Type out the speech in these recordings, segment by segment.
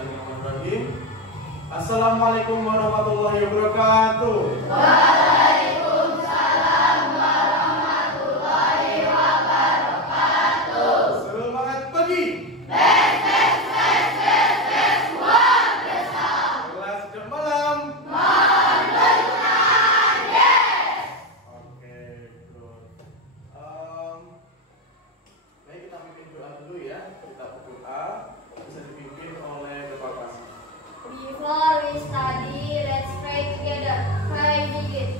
Bismillahirrahmanirrahim. Assalamualaikum warahmatullahi wabarakatuh. Waalaikumsalam warahmatullahi wabarakatuh. Semangat pagi. Luar biasa. Kelas jam malam. Mohon berkenan, yes. Oke, good. Baik, kita pimpin doa dulu ya. Kita berdoa bisa dipimpin oleh Bapak Pasi. Before we study, let's pray together. Pray begin.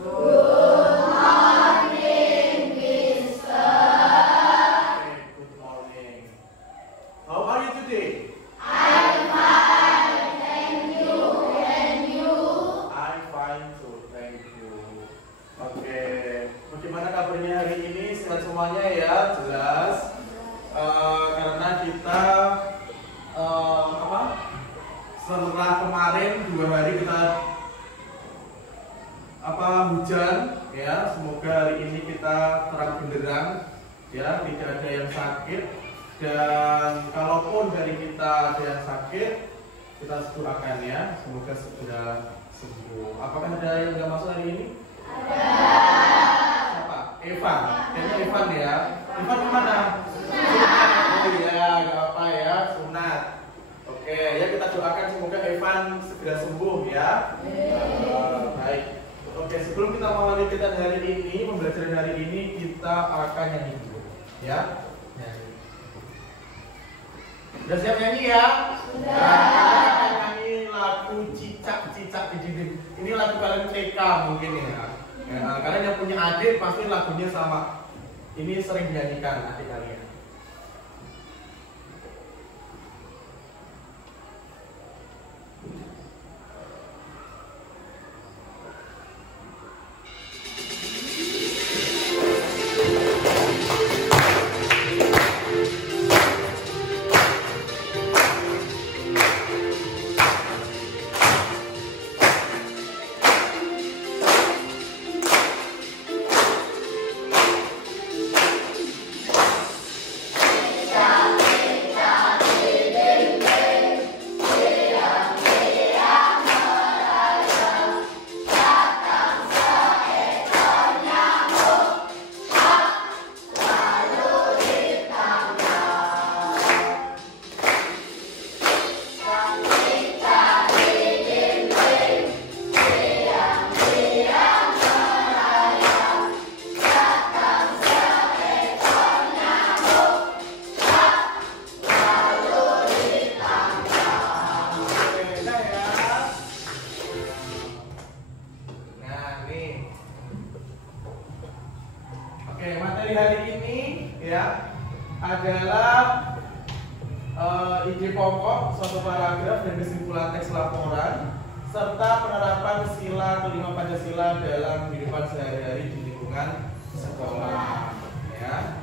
Good morning. How are you today? I'm fine, thank you. And you? I'm fine too, thank you. Oke, bagaimana kabarnya hari ini? Sehat semuanya ya, jelas. Karena kita setelah kemarin 2 hari kita hujan ya. Semoga hari ini kita terang benderang ya, tidak ada yang sakit. Dan kalaupun dari kita ada yang sakit, kita doakan ya, semoga segera sembuh. Apakah ada yang nggak masuk hari ini? Ada. Siapa? Evan. Kayaknya Evan ya. Evan kemana? Oh iya, nggak apa ya, sunat. Oke, ya kita doakan semoga Evan segera sembuh ya. Baik. Oke, sebelum kita melanjutkan hari ini, pembelajaran hari ini, kita akan nyanyi dulu ya. Nyanyi. Udah siap nyanyi ya? Sudah. Kita akan nyanyi lagu Cicak-Cicak di Dinding. Ini lagu kalian TK mungkin ya. Kalian yang punya adik pasti lagunya sama. Ini sering dinyanyikan adik kalian. Oke, materi hari ini ya adalah ide pokok suatu paragraf dan kesimpulan teks laporan serta penerapan sila kelima Pancasila dalam kehidupan sehari-hari di lingkungan sekolah. Ya.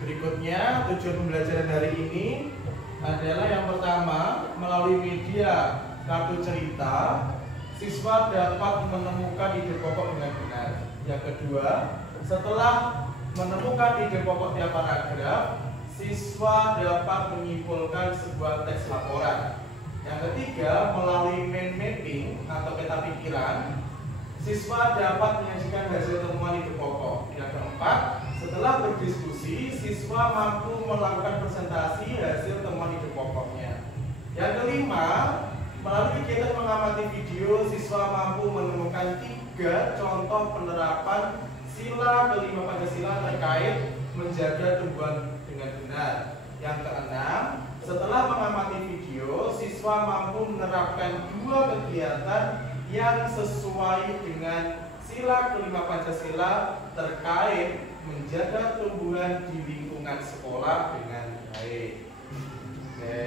Berikutnya tujuan pembelajaran hari ini adalah yang pertama, melalui media kartu cerita, siswa dapat menemukan ide pokok dengan benar. Yang kedua, setelah menemukan ide pokok tiap paragraf, siswa dapat menyimpulkan sebuah teks laporan. Yang ketiga, melalui mind mapping atau peta pikiran, siswa dapat menyajikan hasil temuan ide pokok. Yang keempat, setelah berdiskusi, siswa mampu melakukan presentasi hasil temuan ide pokoknya. Yang kelima, melalui kegiatan mengamati video, siswa mampu menemukan 3 contoh penerapan sila kelima Pancasila terkait menjaga tumbuhan dengan benar. Yang keenam, setelah mengamati video, siswa mampu menerapkan 2 kegiatan yang sesuai dengan sila kelima Pancasila terkait menjaga tumbuhan di lingkungan sekolah dengan baik. Oke.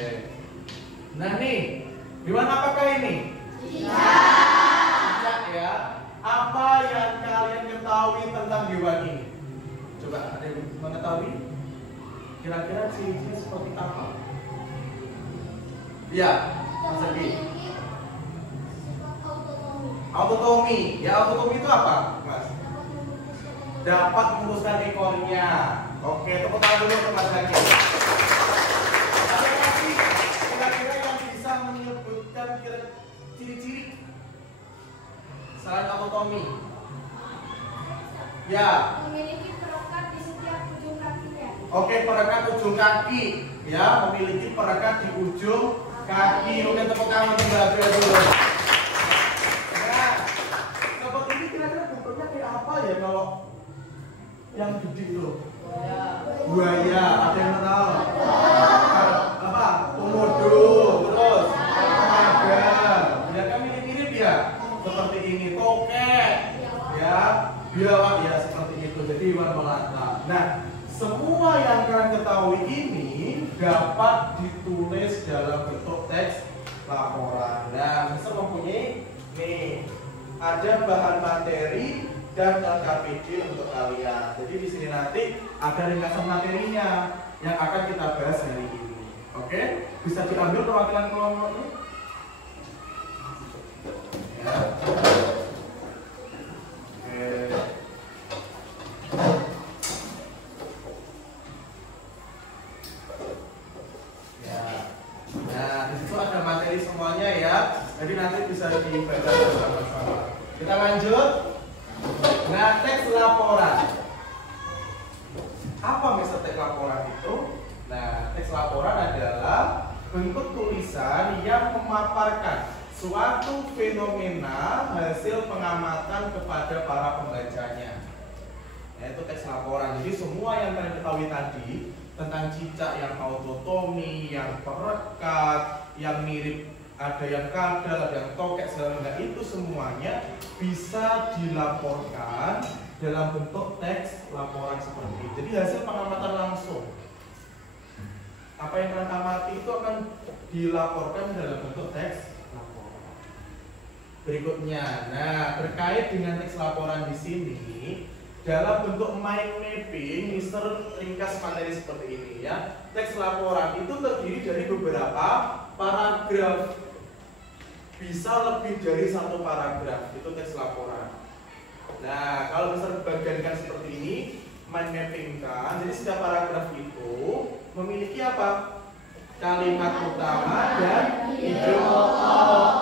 Nah nih, gimana apakah ini? Tidak ya. Apa yang kalian ketahui tentang hewan ini? Coba ada yang mengetahui? Kira-kira cirinya seperti apa? Ya, Mas Adi. Autonomi. Ya, autonomi itu apa, Mas? dapat meluruskan ekornya. Oke, tepuk tangan dulu untuk Mas Zaki. Ada lagi kira-kira yang bisa menyebutkan ciri-ciri selain autotomi? Ya. Memiliki perekat di setiap ujung kakinya. Oke, perekat ujung kaki. Ya, memiliki perekat di ujung kaki. Oke, tepuk tangan untuk Mbak Abel dulu. Nah, seperti ini kira-kira bentuknya kayak apa ya kalau yang gede itu? Buaya, ada yang kenal? Apa? Komodo, terus naga. Ya kan mirip-mirip ya? Seperti ini, tokek. Ya, biawak ya seperti itu. Jadi warna-warna. Nah, semua yang kalian ketahui ini dapat ditulis dalam bentuk teks laporan. Nah, bisa mempunyai nih ada bahan materi dan LKPD untuk kalian. Jadi di sini nanti ada ringkasan materinya yang akan kita bahas hari ini. Oke? Bisa diambil perwakilan kelompoknya. Ya. Oke. Ya. Nah, di situ ada materi semuanya ya. Jadi nanti bisa dibaca bersama-sama. Kita lanjut. Nah, teks laporan. Apa maksud teks laporan itu? Nah, teks laporan adalah bentuk tulisan yang memaparkan suatu fenomena hasil pengamatan kepada para pembacanya. Yaitu teks laporan. Jadi semua yang kalian ketahui tadi tentang cicak yang autotomi, yang perekat, yang mirip, ada yang kadal, ada yang tokek, segala macam, itu semuanya bisa dilaporkan dalam bentuk teks laporan seperti ini. Jadi hasil pengamatan langsung, apa yang kalian amati itu akan dilaporkan dalam bentuk teks laporan. Berikutnya, nah terkait dengan teks laporan di sini dalam bentuk mind mapping, Mister ringkas materi seperti ini ya. Teks laporan itu terdiri dari beberapa paragraf. Bisa lebih dari satu paragraf, itu teks laporan. Nah, kalau misalnya bagiankan seperti ini, mind mapping kan, jadi setiap paragraf itu memiliki apa? Kalimat utama dan ide pokok.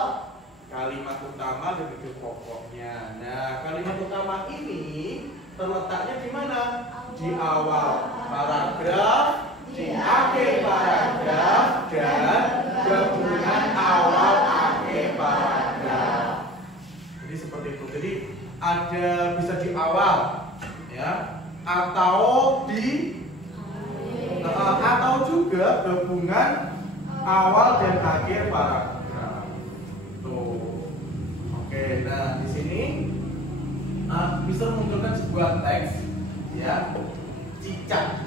Kalimat utama dan ide pokoknya. Nah, kalimat utama ini terletaknya di mana? Di awal paragraf, di akhir paragraf, dan gabungan awal paragraf. Jadi seperti itu. Jadi ada bisa di awal ya, atau juga gabungan awal dan akhir paragraf. Tuh. Oke, nah di sini bisa munculkan sebuah teks ya, cicak.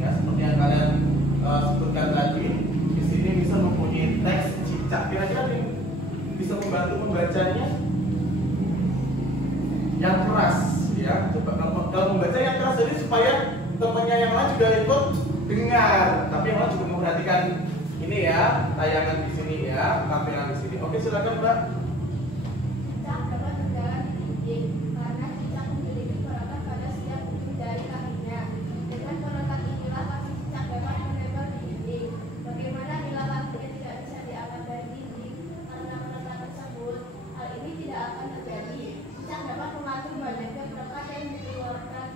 Ya, seperti yang kalian sebutkan tadi, di sini bisa mempunyai teks cicak. Kira-kira bisa membantu membacanya yang keras ya. Coba kalau membaca yang keras, jadi supaya temannya yang lain juga ikut dengar, tapi yang lain juga memperhatikan ini ya, tayangan di sini ya, tampilan di sini. Oke, silakan Mbak. Cicak dapat berjalan di dinding karena cicak memiliki perekat pada setiap ujung dari kakinya. Dengan perekat inilah kaki cicak dapat menempel di dinding. Bagaimana bila kakinya tidak bisa diangkat dari dinding karena perekat tersebut? Hal ini tidak akan terjadi. Cicak dapat mengatur banyaknya perekat yang dikeluarkan.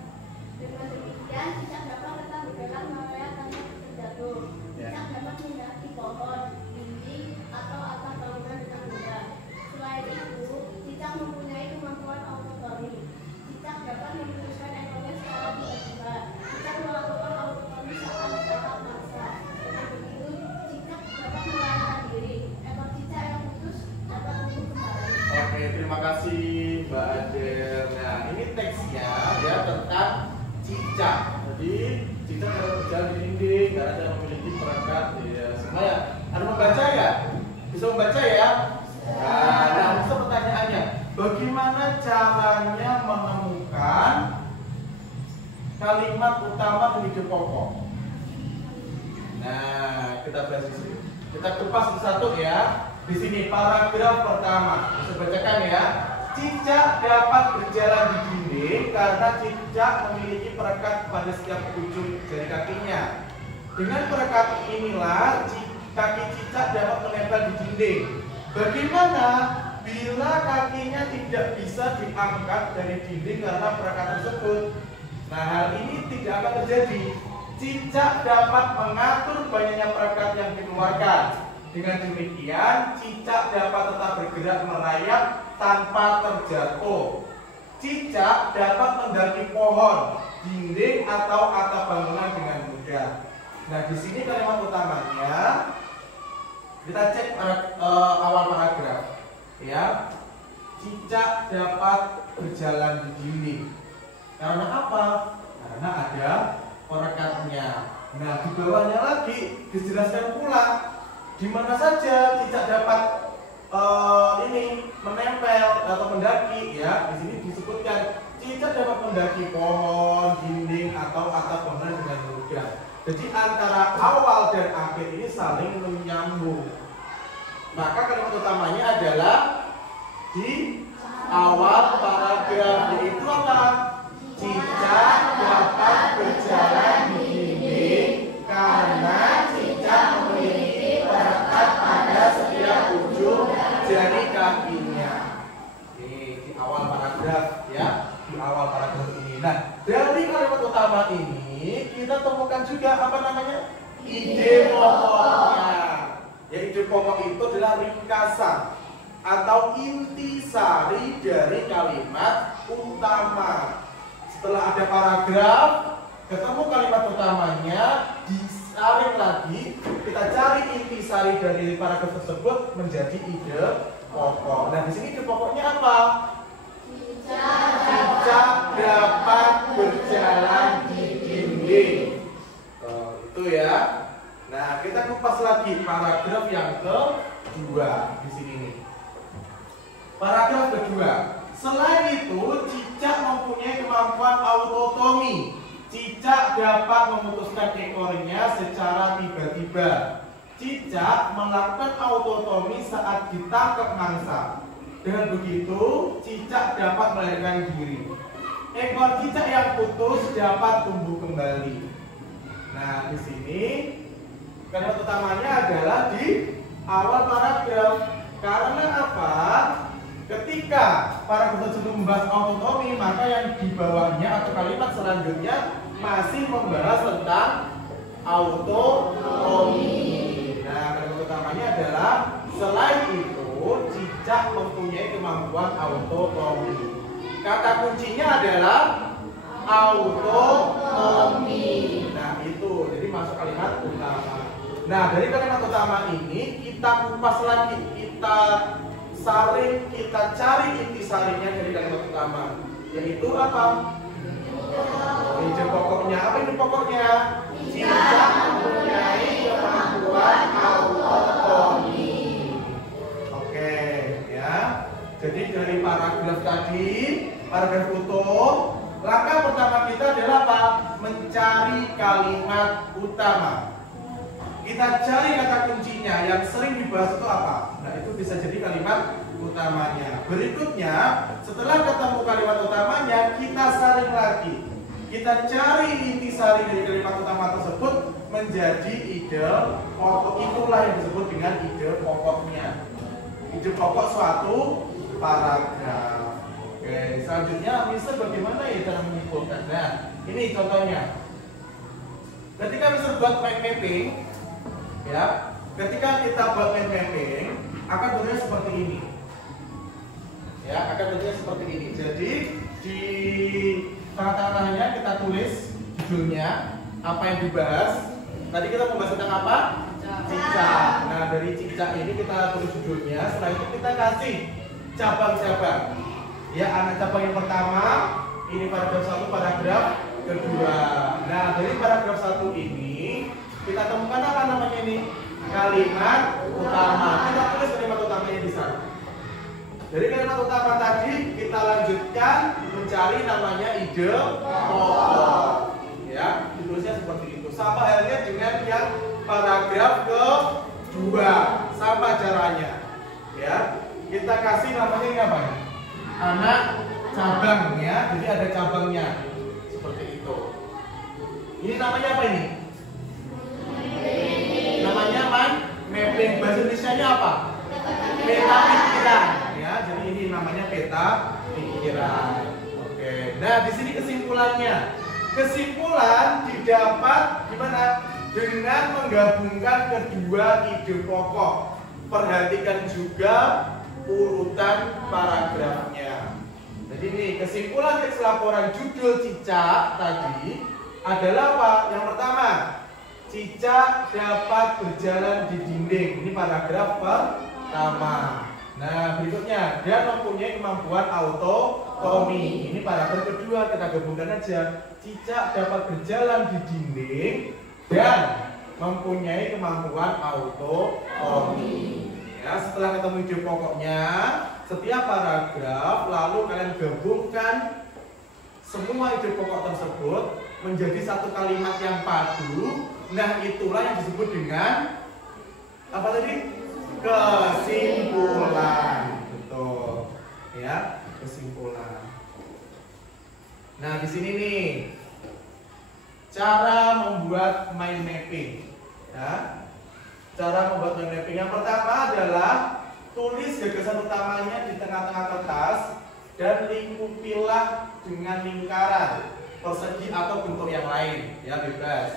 Dengan demikian, cicak dapat tetap berjalan melayang tanpa terjatuh. Cicak dapat mendaki pohon, dinding, atau atap bangunan dengan mudah. Selain itu, cicak mempunyai kemampuan autotomi. Cicak dapat meluruskan ekornya secara tiba-tiba. Cicak melakukan autotomi saat dapat maksa. Dengan begitu, cicak dapat melarikan diri. Ekor cicak yang putus dapat tumbuh kembali. Oke, terima kasih Mbak Ader. Nah, ini teksnya ya tentang cicak. Jadi cicak harus berjalan di dinding karena dia memiliki perekat ya. Semua ya. Ada membaca ya? Bisa membaca ya? Nah, bisa pertanyaannya, bagaimana caranya menemukan kalimat utama dan ide pokok? Nah, kita bahas di sini. Kita kupas satu ya. Di sini paragraf pertama. Bisa bacakan ya. Cicak dapat berjalan di dinding dinding karena cicak memiliki perekat pada setiap ujung jari kakinya. Dengan perekat inilah kaki cicak dapat menempel di dinding. Bagaimana bila kakinya tidak bisa diangkat dari dinding karena perekat tersebut? Nah, hal ini tidak akan terjadi. Cicak dapat mengatur banyaknya perekat yang dikeluarkan. Dengan demikian, cicak dapat tetap bergerak merayap tanpa terjatuh. Cicak dapat mendaki pohon, dinding atau atap bangunan dengan mudah. Nah, di sini kalimat utamanya kita cek awal paragraf. Ya, cicak dapat berjalan di dinding. Karena apa? Karena ada perekatnya. Nah, di bawahnya lagi dijelaskan pula di mana saja cicak dapat menempel atau mendaki. Ya, di sini disebutkan cicak dapat mendaki pohon, dinding atau atap bangunan dengan mudah. Jadi antara awal dan akhir ini saling menyambung. Maka kalimat utamanya adalah di awal paragraf, yaitu apa? Cicak dapat berjalan di dinding karena cicak memiliki perekat pada setiap ujung jari kakinya. Oke, di awal paragraf ya, di awal paragraf ini. Nah, dari kalimat utama ini kita temukan juga apa namanya? Ide pokoknya. Ya, ide pokok itu adalah ringkasan atau intisari dari kalimat utama. Setelah ada paragraf, ketemu kalimat utamanya, disaring lagi, kita cari intisari dari paragraf tersebut menjadi ide pokok. Nah, di sini ide pokoknya apa? Cicak dapat berjalan di dinding. Itu ya. Nah, kita kupas lagi paragraf yang kedua di sini nih. Paragraf kedua. Selain itu, cicak mempunyai kemampuan autotomi. Cicak dapat memutuskan ekornya secara tiba-tiba. Cicak melakukan autotomi saat ditangkap mangsa. Dengan begitu, cicak dapat melarikan diri. Ekor cicak yang putus dapat tumbuh kembali. Nah, di sini kalimat utamanya adalah di awal paragraf. Karena apa? Ketika paragraf tersebut membahas autonomi, maka yang di bawahnya atau kalimat selanjutnya masih membahas tentang autonomi. Nah, kalimat utamanya adalah selain itu cicak mempunyai kemampuan autonomi. Kata kuncinya adalah autonomi. Nah, itu jadi masuk kalimat utama. Nah, dari kalimat utama ini kita kupas lagi, kita saring, kita cari intisarinya dari kalimat utama, yaitu apa? Ide pokoknya. Apa ide pokoknya? Cicak mempunyai kemampuan autonomi. Oke, ya. Jadi dari paragraf tadi, paragraf utuh, langkah pertama kita adalah apa? Mencari kalimat utama. Kita cari kata kuncinya yang sering dibahas itu apa? Nah, itu bisa jadi kalimat utamanya. Berikutnya, setelah ketemu kalimat utamanya, kita saring lagi. Kita cari intisari dari kalimat utama tersebut menjadi ide pokok. Itulah yang disebut dengan ide pokoknya. Ide pokok suatu paragraf. Oke, selanjutnya Mister bagaimana ya cara menyimpulkan? Nah, ini contohnya. Ketika Mister buat mind mapping, ya, ketika kita buat mind mapping akan bentuknya seperti ini. Ya, akan bentuknya seperti ini. Jadi di tengah-tengahnya kita tulis judulnya, apa yang dibahas. Tadi kita membahas tentang apa? Cicak. Nah, dari cicak ini kita tulis judulnya. Setelah itu kita kasih cabang-cabang. Ya, anak cabang yang pertama, ini paragraf 1, paragraf kedua. Nah, dari paragraf 1 ini kita temukan apa namanya ini? Kalimat utama. Kita tulis kalimat utamanya di sana. Dari kalimat utama tadi kita lanjutkan mencari namanya ide pokok. Ya, ditulisnya seperti itu. Sama halnya dengan yang paragraf kedua. Sama caranya. Ya, kita kasih namanya ini apa? Anak cabang ya, jadi ada cabangnya seperti itu. Ini namanya apa ini? Namanya mapping. Bahasa Indonesianya apa? Peta pikiran ya, jadi ini namanya peta pikiran. Oke, nah di sini kesimpulannya. Kesimpulan didapat gimana? Dengan menggabungkan kedua ide pokok. Perhatikan juga urutan paragrafnya. Jadi ini kesimpulan teks laporan judul Cicak tadi adalah apa? Yang pertama, Cicak dapat berjalan di dinding. Ini paragraf pertama. Nah, berikutnya, dia mempunyai kemampuan autonomi. Ini paragraf kedua, kita gabungkan aja. Cicak dapat berjalan di dinding dan mempunyai kemampuan autonomi. Ya, setelah ketemu ide pokoknya, setiap paragraf lalu kalian gabungkan semua ide pokok tersebut menjadi satu kalimat yang padu. Nah, itulah yang disebut dengan apa tadi? Kesimpulan. Betul. Ya, kesimpulan. Nah, di sini nih cara membuat mind mapping. Ya. Cara membuat mind mapping yang pertama adalah tulis gagasan utamanya di tengah-tengah kertas dan lingkupilah dengan lingkaran, persegi atau bentuk yang lain, ya bebas.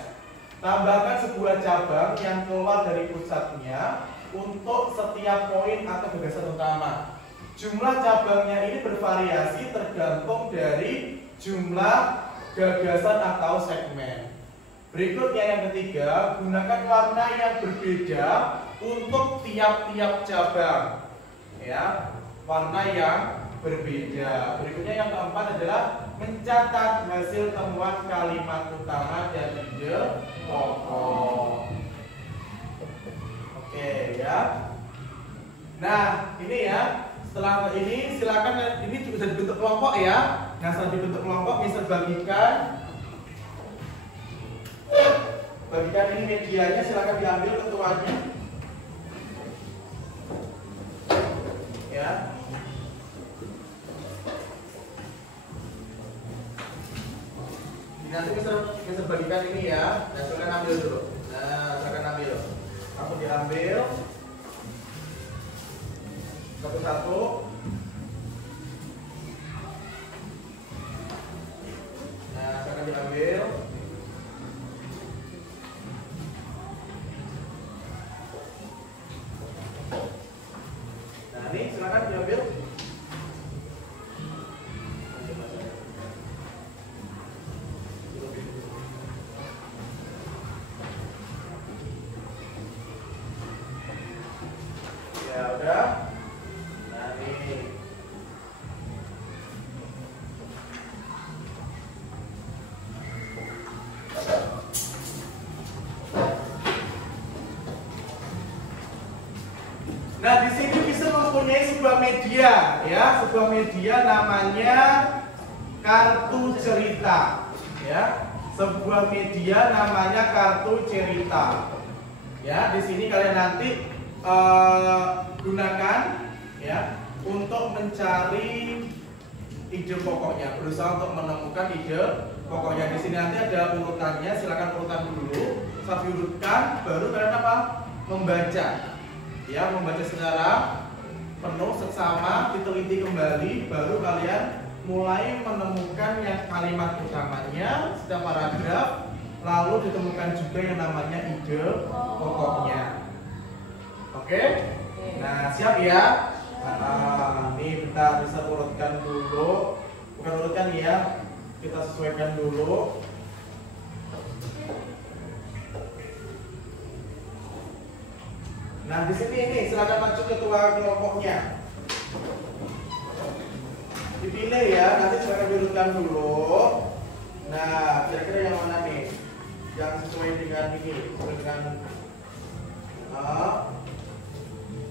Tambahkan sebuah cabang yang keluar dari pusatnya untuk setiap poin atau gagasan utama. Jumlah cabangnya ini bervariasi tergantung dari jumlah gagasan atau segmen. Berikutnya yang ketiga, gunakan warna yang berbeda untuk tiap-tiap cabang. Ya, warna yang berbeda. Berikutnya yang keempat adalah mencatat hasil temuan kalimat utama dan ide pokok. Oke ya. Nah, ini ya. Setelah ini silakan, ini juga bisa dibentuk kelompok ya. Nah, setelah dibentuk kelompok bisa bagikan ini medianya, silakan diambil ketuanya. Ya. Nanti bisa bagikan ini ya. Nah, silakan ambil dulu. Nah, silakan ambil. Langsung diambil satu-satu. Nah, silakan diambil. Nah, ini silakan diambil. Ya udah. Nah, ini. Nah, di sini bisa mempunyai sebuah media, ya, sebuah media namanya kartu cerita, ya, sebuah media namanya kartu cerita, ya. Di sini kalian nanti gunakan, ya, untuk mencari ide pokoknya, berusaha untuk menemukan ide pokoknya. Di sini nanti ada urutannya, silakan urutan dulu, saat diurutkan, baru kalian apa? Membaca. Ya, membaca secara penuh seksama, diteliti kembali, baru kalian mulai menemukan yang kalimat utamanya setiap paragraf, lalu ditemukan juga yang namanya ide pokoknya. Oke? Nah, siap ya? Nah, ini kita bisa urutkan dulu, bukan urutkan ya, kita sesuaikan dulu. Nah, di sini ini silakan maju ketua kelompoknya. Dipilih ya, nanti silakan diurutkan dulu. Nah, kira-kira yang mana nih? Yang sesuai dengan ini, sesuai dengan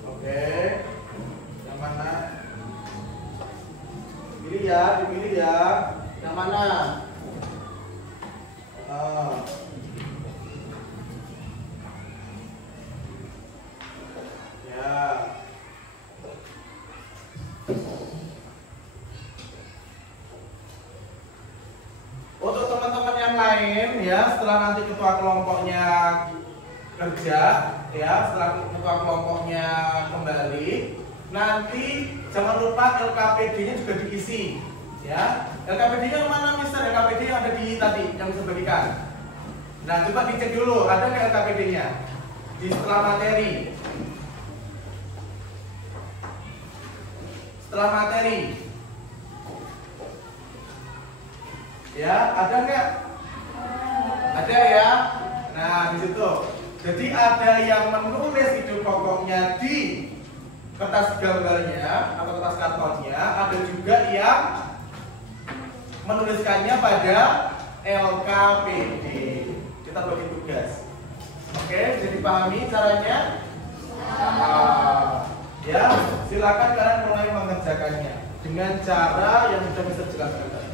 oke. Yang mana? Dipilih ya, dipilih ya. Yang mana? Ya. kemarin ya, setelah nanti ketua kelompoknya kerja ya, setelah ketua kelompoknya kembali, nanti jangan lupa LKPD-nya juga diisi ya. LKPD-nya mana Mister? LKPD yang ada di tadi yang bisa bagikan. Nah, coba dicek dulu ada nggak LKPD-nya di setelah materi. Setelah materi ya, ada nggak? Ada ya. Nah, di situ. Jadi ada yang menulis ide pokoknya di kertas gambarnya atau kertas kartonnya, ada juga yang menuliskannya pada LKPD. Kita bagi tugas. Oke, jadi pahami caranya? Ya, silakan kalian mulai mengerjakannya dengan cara yang sudah bisa jelaskan tadi.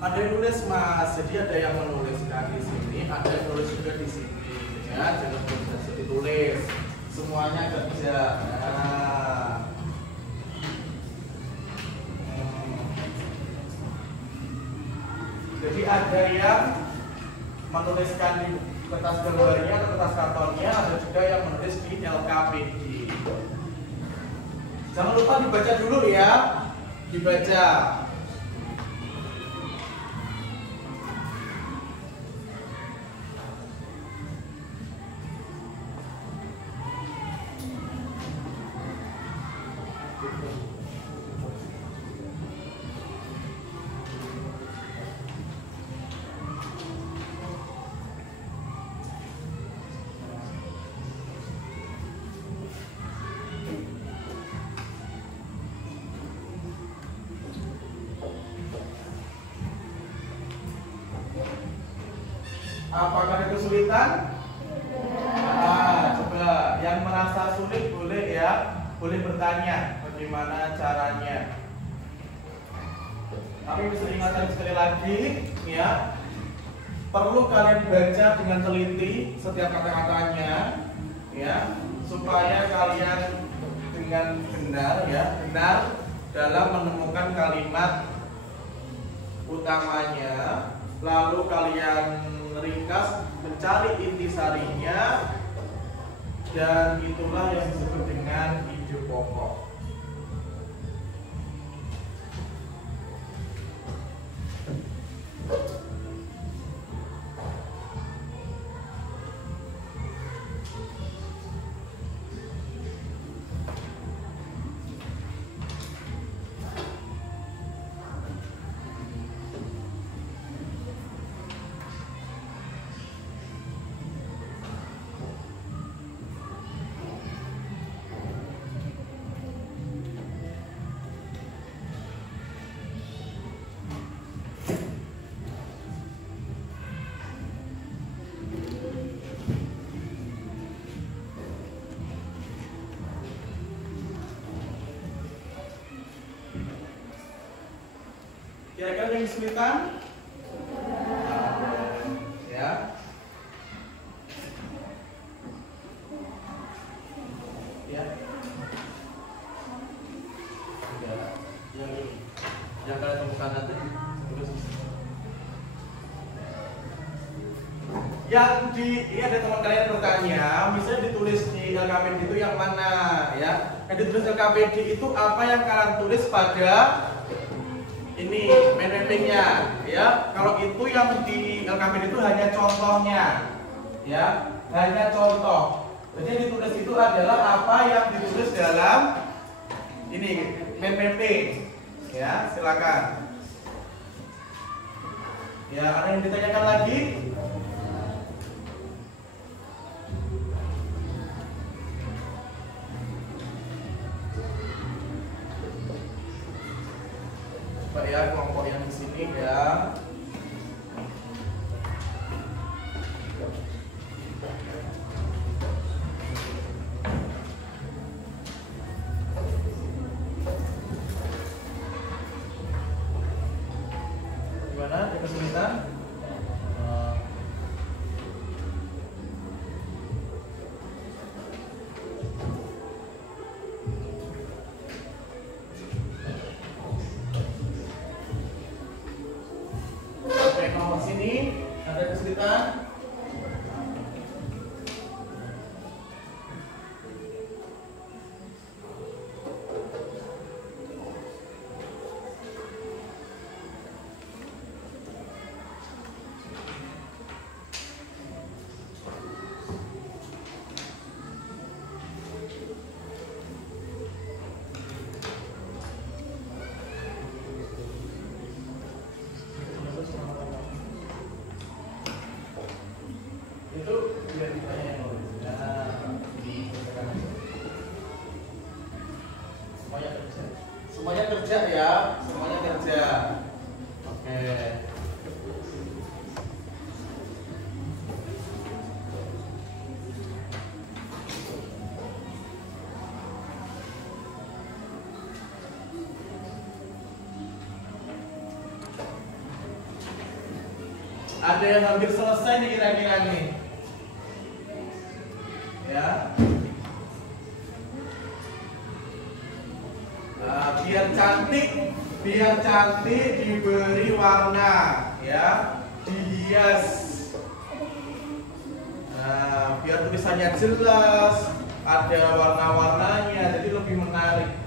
Ada yang nulis Mas, jadi ada yang menuliskan di sini, ada yang nulis juga di sini. Ya, jangan mudah ditulis. Semuanya kerja. Nah. Jadi ada yang menuliskan di kertas gambarnya atau kertas kartonnya, ada juga yang menulis di LKPD. Jangan lupa dibaca dulu ya, dibaca. Apakah ada kesulitan? Nah, coba yang merasa sulit boleh ya, boleh bertanya bagaimana caranya. Tapi bisa ingatkan sekali lagi ya, perlu kalian baca dengan teliti setiap kata-katanya ya, supaya kalian dengan benar ya, benar dalam menemukan kalimat utamanya, lalu kalian ringkas, mencari intisarinya, dan itulah yang disebut dengan ide pokok. Kira-kira yang kesulitan? Ya. Ya. Yang ini. Yang kalian temukan nanti. Terus. Yang di, ini ada teman kalian bertanya, misalnya ditulis di LKPD itu yang mana ya? Yang ditulis LKPD itu apa yang kalian tulis pada ini main mappingnya ya. Kalau itu yang di LKPD itu hanya contohnya ya, hanya contoh. Jadi yang ditulis itu adalah apa yang ditulis dalam ini mapping. Ya, silakan. Ya, ada yang ditanyakan lagi? Coba ya kelompok yang di sini ya. Gimana? Ada kesulitan? Sini ada kesulitan? Itu biar ditanya yang nulis. Semuanya kerja. Semuanya kerja ya, semuanya kerja. Oke. Ada yang hampir selesai nih kira-kira nih. Ya. Nah, biar cantik diberi warna, ya, dihias. Nah, biar tulisannya jelas, ada warna-warnanya, jadi lebih menarik.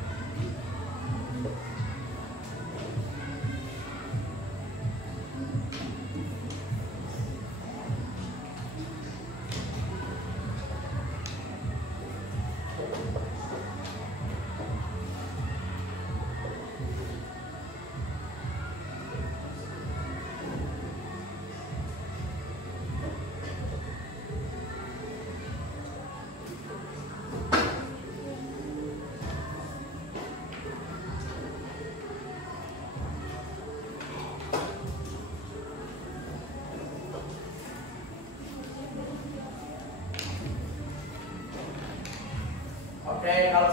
Oke, kalau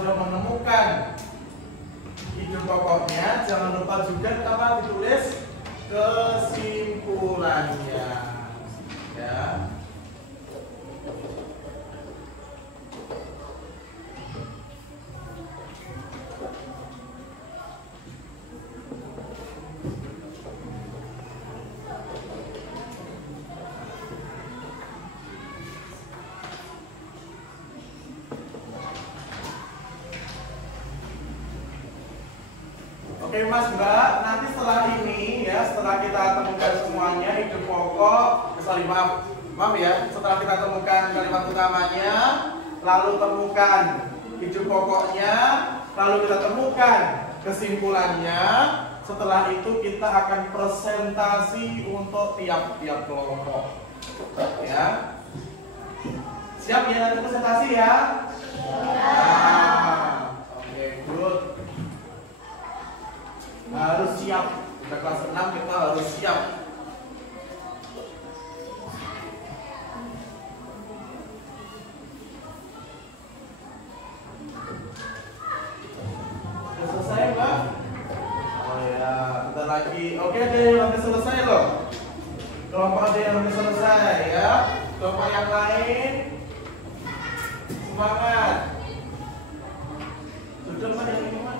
sudah menemukan ide pokoknya, jangan lupa juga apa ditulis kesimpulannya, ya. Oke Mas Mbak, nanti setelah ini ya, setelah kita temukan semuanya ide pokok, maaf ya, setelah kita temukan kalimat utamanya, lalu temukan ide pokoknya, lalu kita temukan kesimpulannya. Setelah itu kita akan presentasi untuk tiap-tiap kelompok. Ya. Siap ya nanti presentasi ya? Oke, good. Harus siap. Kita kelas 6 kita harus siap. Sudah selesai, Mbak? Oh ya, bentar lagi. Oke deh, hampir selesai loh. Kelompok ada yang hampir selesai ya. Kelompok yang lain semangat. Sudah Mbak yang ini Mbak?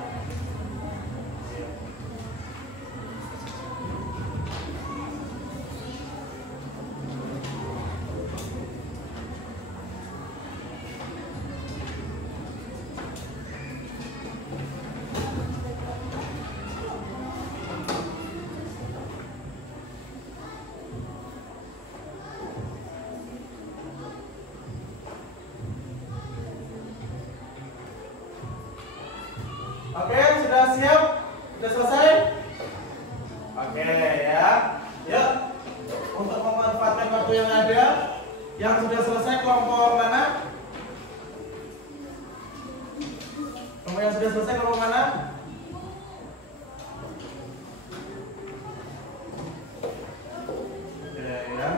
Oke, sudah siap? Sudah selesai? Oke ya. Yuk, untuk memanfaatkan waktu yang ada, yang sudah selesai kelompok mana? Kelompok yang sudah selesai kelompok mana? Ya.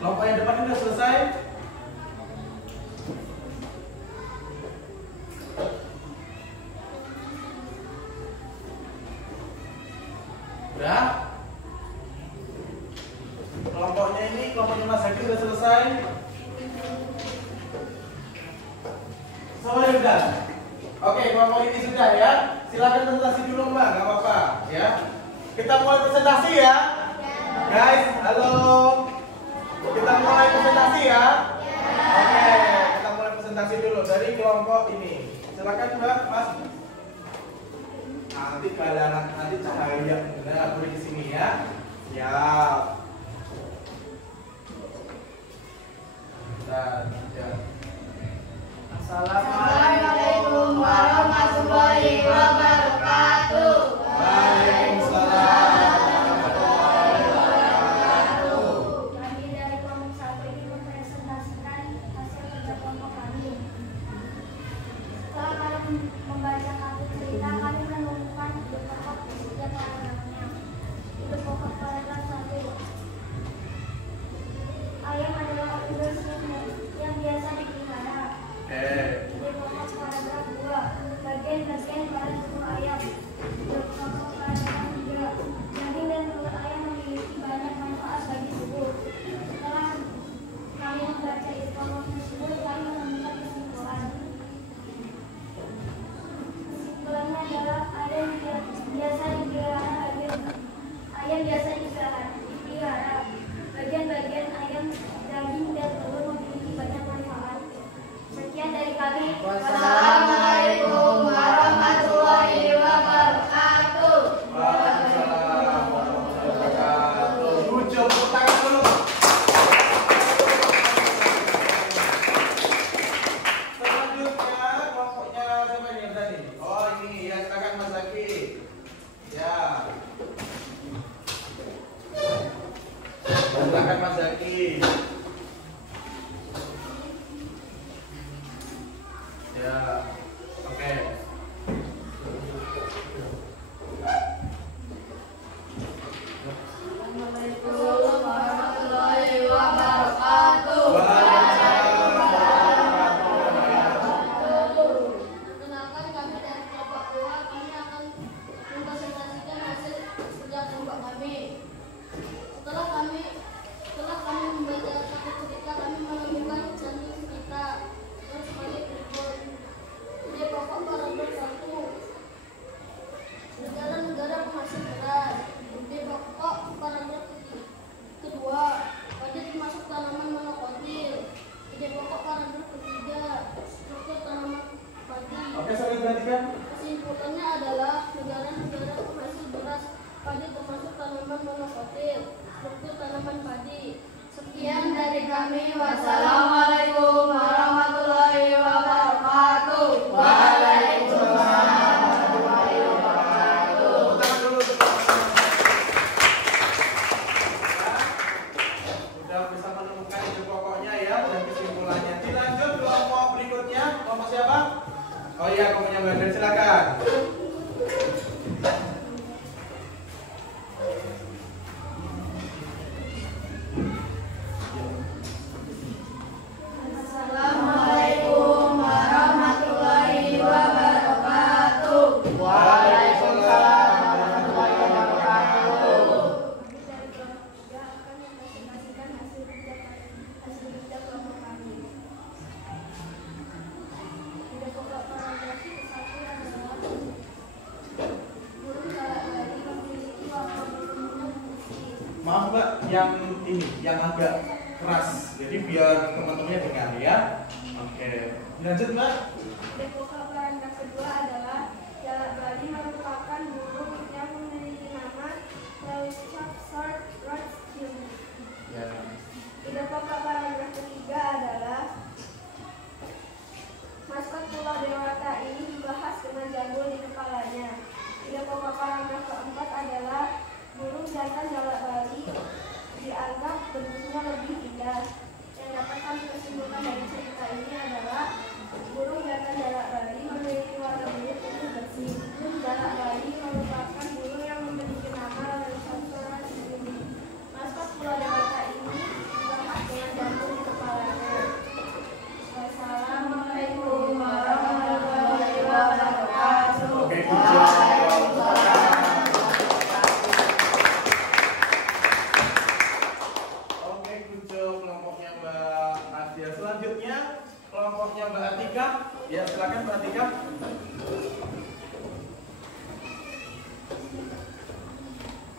Kelompok yang depan sudah selesai. Udah. Kelompoknya ini, kelompoknya Mas Hadi sudah selesai. Semua sudah. Oke, kelompok ini sudah ya. Silakan presentasi dulu Mbak, nggak apa-apa ya. Kita mulai presentasi ya. Guys, halo. Kita mulai presentasi ya. Oke, kita mulai presentasi dulu dari kelompok ini. Silakan Mbak, Mas. Nanti bayangan, nanti cahaya benar beri di sini ya. Siap. Dan ya. Assalamualaikum warahmatullahi wabarakatuh. Waalaikumsalam. Kami dari kelompok 1 ini mempresentasikan hasil kerja kelompok kami. Setelah kami membaca kartu cerita, kami menemukan ide pokok di setiap paragrafnya. Ide pokok paragraf 1. Ayam adalah organisme yang biasa dipelihara. Ide pokok paragraf 2. Bagian-bagian pada tubuh ayam. Ide pokok paragraf 3. Daging dan telur ayam memiliki banyak manfaat bagi tubuh. Setelah kami membaca ide pokok tersebut, kami menemukan kesimpulan. Kesimpulannya adalah ayam biasa dipelihara. Bagian-bagian ayam, daging dan telur memiliki banyak manfaat. Sekian dari kami. Wassalamualaikum warahmatullahi wabarakatuh. Waalaikumsalam warahmatullahi wabarakatuh. Ucap tangan dulu. Selanjutnya kelompoknya siapa yang tadi? Oh ini ya, silakan Mas Zaki. Ya. Silakan Mas Zaki. Ya. Oke. Assalamualaikum warahmatullahi wabarakatuh. Perkenalkan, kami dari kelompok 2, kami akan mempresentasikan hasil kerja kelompok kami. Setelah kami membaca kartu cerita, kami menemukan janji kita sebagai berikut. Ide pokok paragraf 1. Negara-negara penghasil beras. Ide pokok paragraf 2. Padi termasuk tanaman monokotil. Ide pokok paragraf 3. Struktur tanaman padi. Oke, saling perhatikan. Kesimpulannya adalah negara-negara penghasil beras, padi termasuk tanaman monokotil, struktur tanaman padi. Sekian dari kami. Wassalamualaikum warahmatullahi wabarakatuh. Waalaikumsalam warahmatullahi wabarakatuh. Tangan dulu untuk sudah bisa menemukan ide pokoknya ya dan kesimpulannya. Dilanjut kelompok berikutnya. Kelompok siapa? Oh iya, kelompoknya Mbak Adrian, silakan. Assalamualaikum warahmatullahi wabarakatuh. Waalaikumsalam warahmatullahi wabarakatuh. Kami dari kelompok 3 akan mempresentasikan hasil kerja kelompok kami. Ide pokok paragraf 1 adalah burung galak-galak memiliki warna berumurnya putih. Maaf Mbak, yang ini, yang agak keras. Jadi biar teman-temannya dengar ya. Oke. Lanjut Mbak. Ide pokok paragraf kedua adalah galak-galak merupakan burung yang memiliki nama Leucop short-throated Q.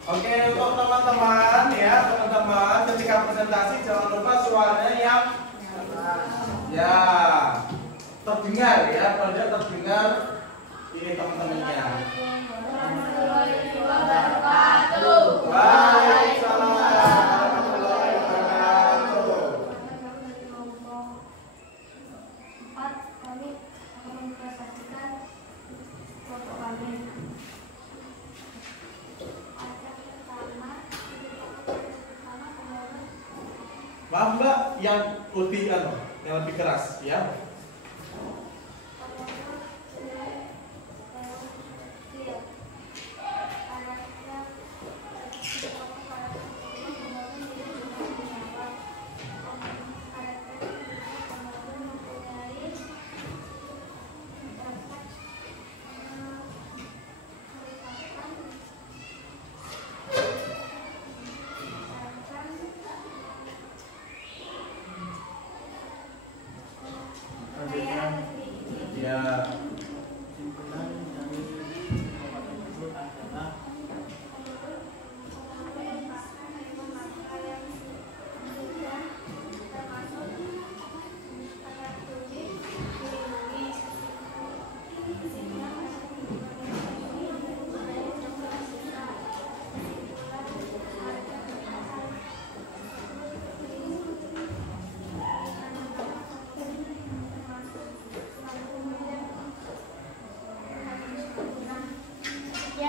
Oke, untuk teman-teman ya, teman-teman ketika presentasi jangan lupa suaranya yang ya terdengar ya, pada terdengar ini teman-temannya. Waalaikumsalam warahmatullahi wabarakatuh. Kami akan mempresentasikan kelompok kami. Maaf Mbak, yang lebih keras ya. Ya.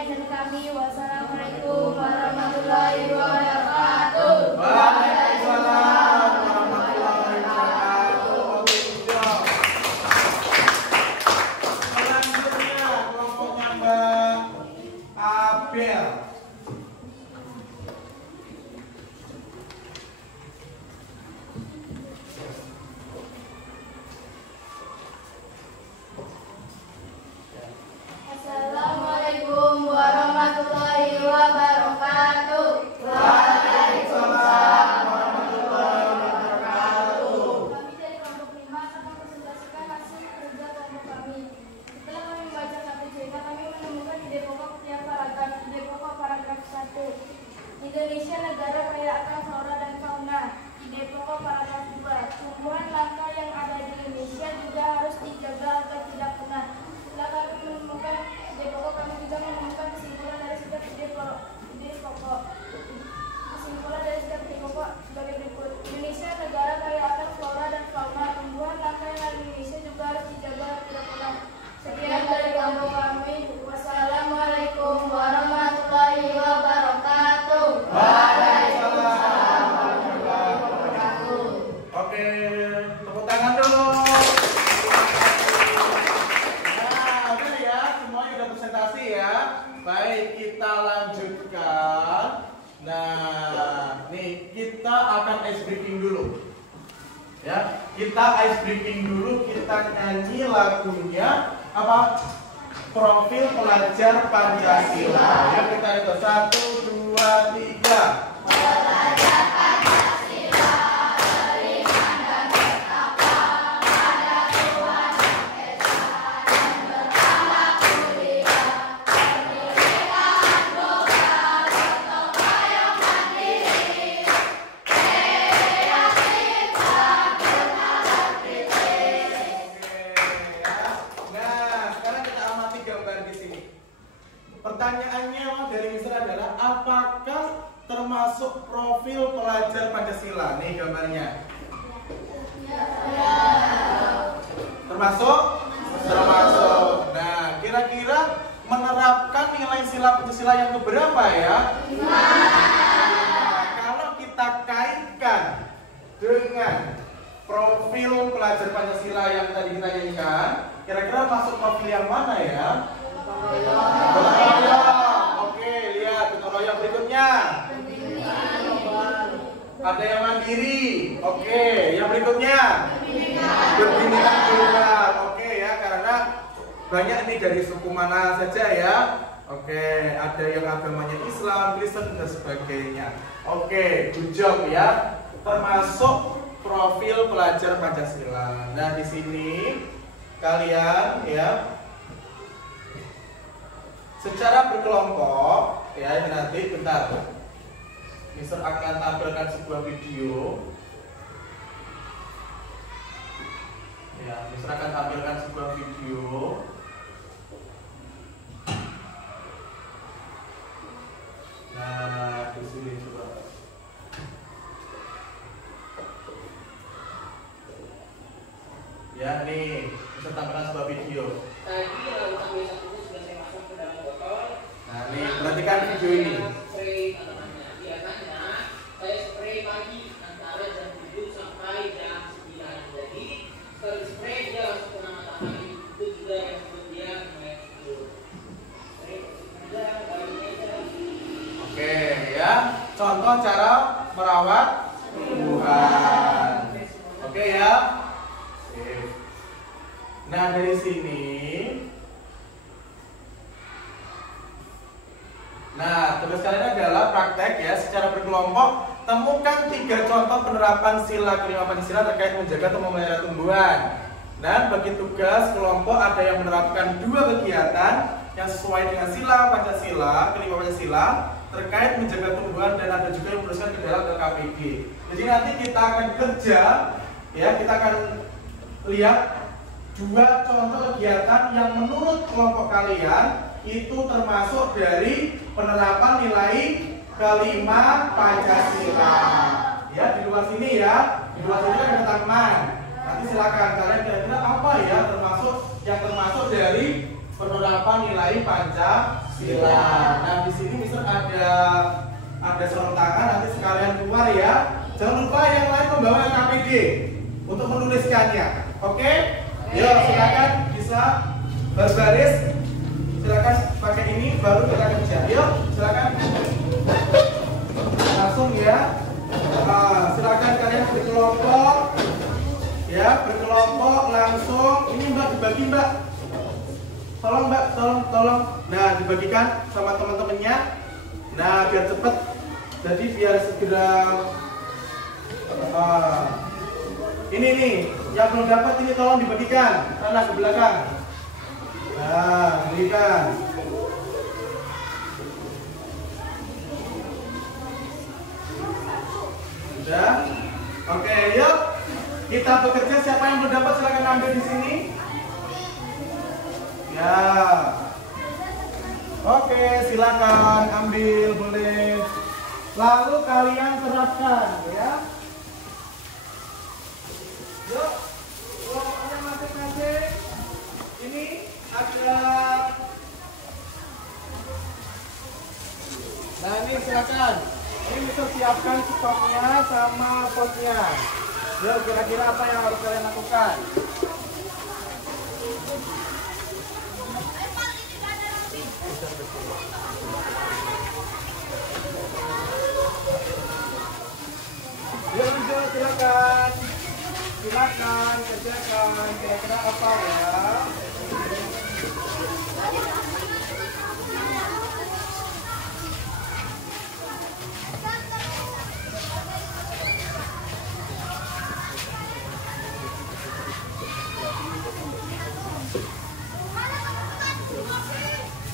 Dari kami, wassalamualaikum warahmatullahi wabarakatuh. Waalaikumsalam warahmatullahi wabarakatuh. Selanjutnya kelompoknya Mbak Abel. Assalamualaikum warahmatullahi wabarakatuh. Waalaikumsalam warahmatullahi wabarakatuh. Kami dari kelompok 5 akan mempresentasikan hasil kerja kelompok kami. Setelah kami membaca KPJK, kami menemukan ide pokok tiap paragraf. Ide pokok paragraf 1. Indonesia negara kaya akan flora dan fauna. Ide pokok paragraf 2. Tumbuhan langka yang ada di Indonesia juga harus dijaga agar tidak punah. Setelah kami menemukan ide pokok, kami juga menemukan kesimpulan dari setiap ide pokok. Kesimpulan dari setiap ide pokok sebagai berikut. Indonesia negara kaya akan flora dan fauna. Tumbuhan langka yang ada di Indonesia juga harus dijaga agar tidak punah. Sekian dari kelompok kami. Wassalamualaikum warahmatullahi wabarakatuh. Waalaikumsalam warahmatullahi wabarakatuh. Oke, tepuk tangan dulu. Nah, oke ya, semuanya udah presentasi ya. Baik, kita lanjutkan. Nah, nih kita akan ice breaking dulu. Ya, kita ice breaking dulu. Kita nyanyi lagunya apa? Profil Pelajar Pancasila. Ya, kita itu 1, 2, 3. Pertanyaannya dari Mister adalah apakah termasuk profil pelajar Pancasila? Nih gambarnya. Termasuk? Termasuk. Nah, kira-kira menerapkan nilai sila Pancasila yang keberapa ya? Kalau kita kaitkan dengan profil pelajar Pancasila yang tadi kita nyanyikan, kira-kira masuk profil yang mana ya? Gotong royong. Oke, lihat gotong royong berikutnya. Ada yang mandiri. Oke, yang berikutnya berbimbingan tunggal. Oke ya, karena banyak nih dari suku mana saja ya. Oke, ada yang agamanya Islam, Kristen dan sebagainya. Oke, good job ya. Termasuk profil pelajar Pancasila. Nah, di sini kalian ya secara berkelompok ya, ini nanti bentar. Mister akan tampilkan sebuah video. Ya, Mister akan tampilkan sebuah video. Nah, di sini coba. Ya, nih, Mister tampilkan sebuah video. Tadi kalau kita biasa itu sudah saya masuk ke dalam botol. Nah, nih, perhatikan video ini. Spray tanamannya. Biasanya saya spray pagi antara jam 7 sampai jam 9. Jadi setelah spray dia langsung kena matahari. Itu juga yang membuat dia mulai tidur. Spray aja, barunya aja. Oke, ya. Contoh cara merawat tumbuhan. Oke ya. Sip. Nah, dari sini. Nah, tugas kalian adalah praktek ya secara berkelompok. Temukan 3 contoh penerapan sila kelima Pancasila terkait menjaga atau memelihara tumbuhan. Dan bagi tugas kelompok ada yang menerapkan 2 kegiatan yang sesuai dengan sila Pancasila, kelima Pancasila terkait menjaga tumbuhan, dan ada juga yang menuliskan ke dalam LKPD. Jadi nanti kita akan kerja ya, kita akan lihat 2 contoh kegiatan yang menurut kelompok kalian itu termasuk dari penerapan nilai kelima Pancasila. Ya, di luar sini ya, di luar sini kan ada teman. Nanti silakan kalian kira-kira apa ya yang termasuk dari penerapan nilai Pancasila. Nah, di sini Mister ada sarung tangan, nanti sekalian keluar ya. Jangan lupa yang lain membawa LKPD untuk menuliskannya. Oke? Yuk, silakan bisa berbaris. Silakan pakai ini baru kita kerja. Yuk, silakan. Langsung ya. Silakan kalian berkelompok. Ya, berkelompok langsung. Ini Mbak dibagi, Mbak. Tolong Mbak, tolong. Nah, dibagikan sama teman-temannya. Nah, biar cepet. Jadi biar segera. Ini nih, yang belum dapat ini tolong dibagikan. Sana ke belakang. Nah, berikan. Sudah? Oke, yuk. Kita bekerja. Siapa yang belum dapat silakan ambil di sini. Ya. Oke, silakan ambil, boleh. Lalu kalian terapkan, ya. Yuk, kelompoknya masing-masing. Ini ada. Nah, ini silakan. Ini bisa siapkan stoknya sama potnya. Yuk, kira-kira apa yang harus kalian lakukan? Yuk, silakan. Silakan kerjakan. Kira-kira apa ya?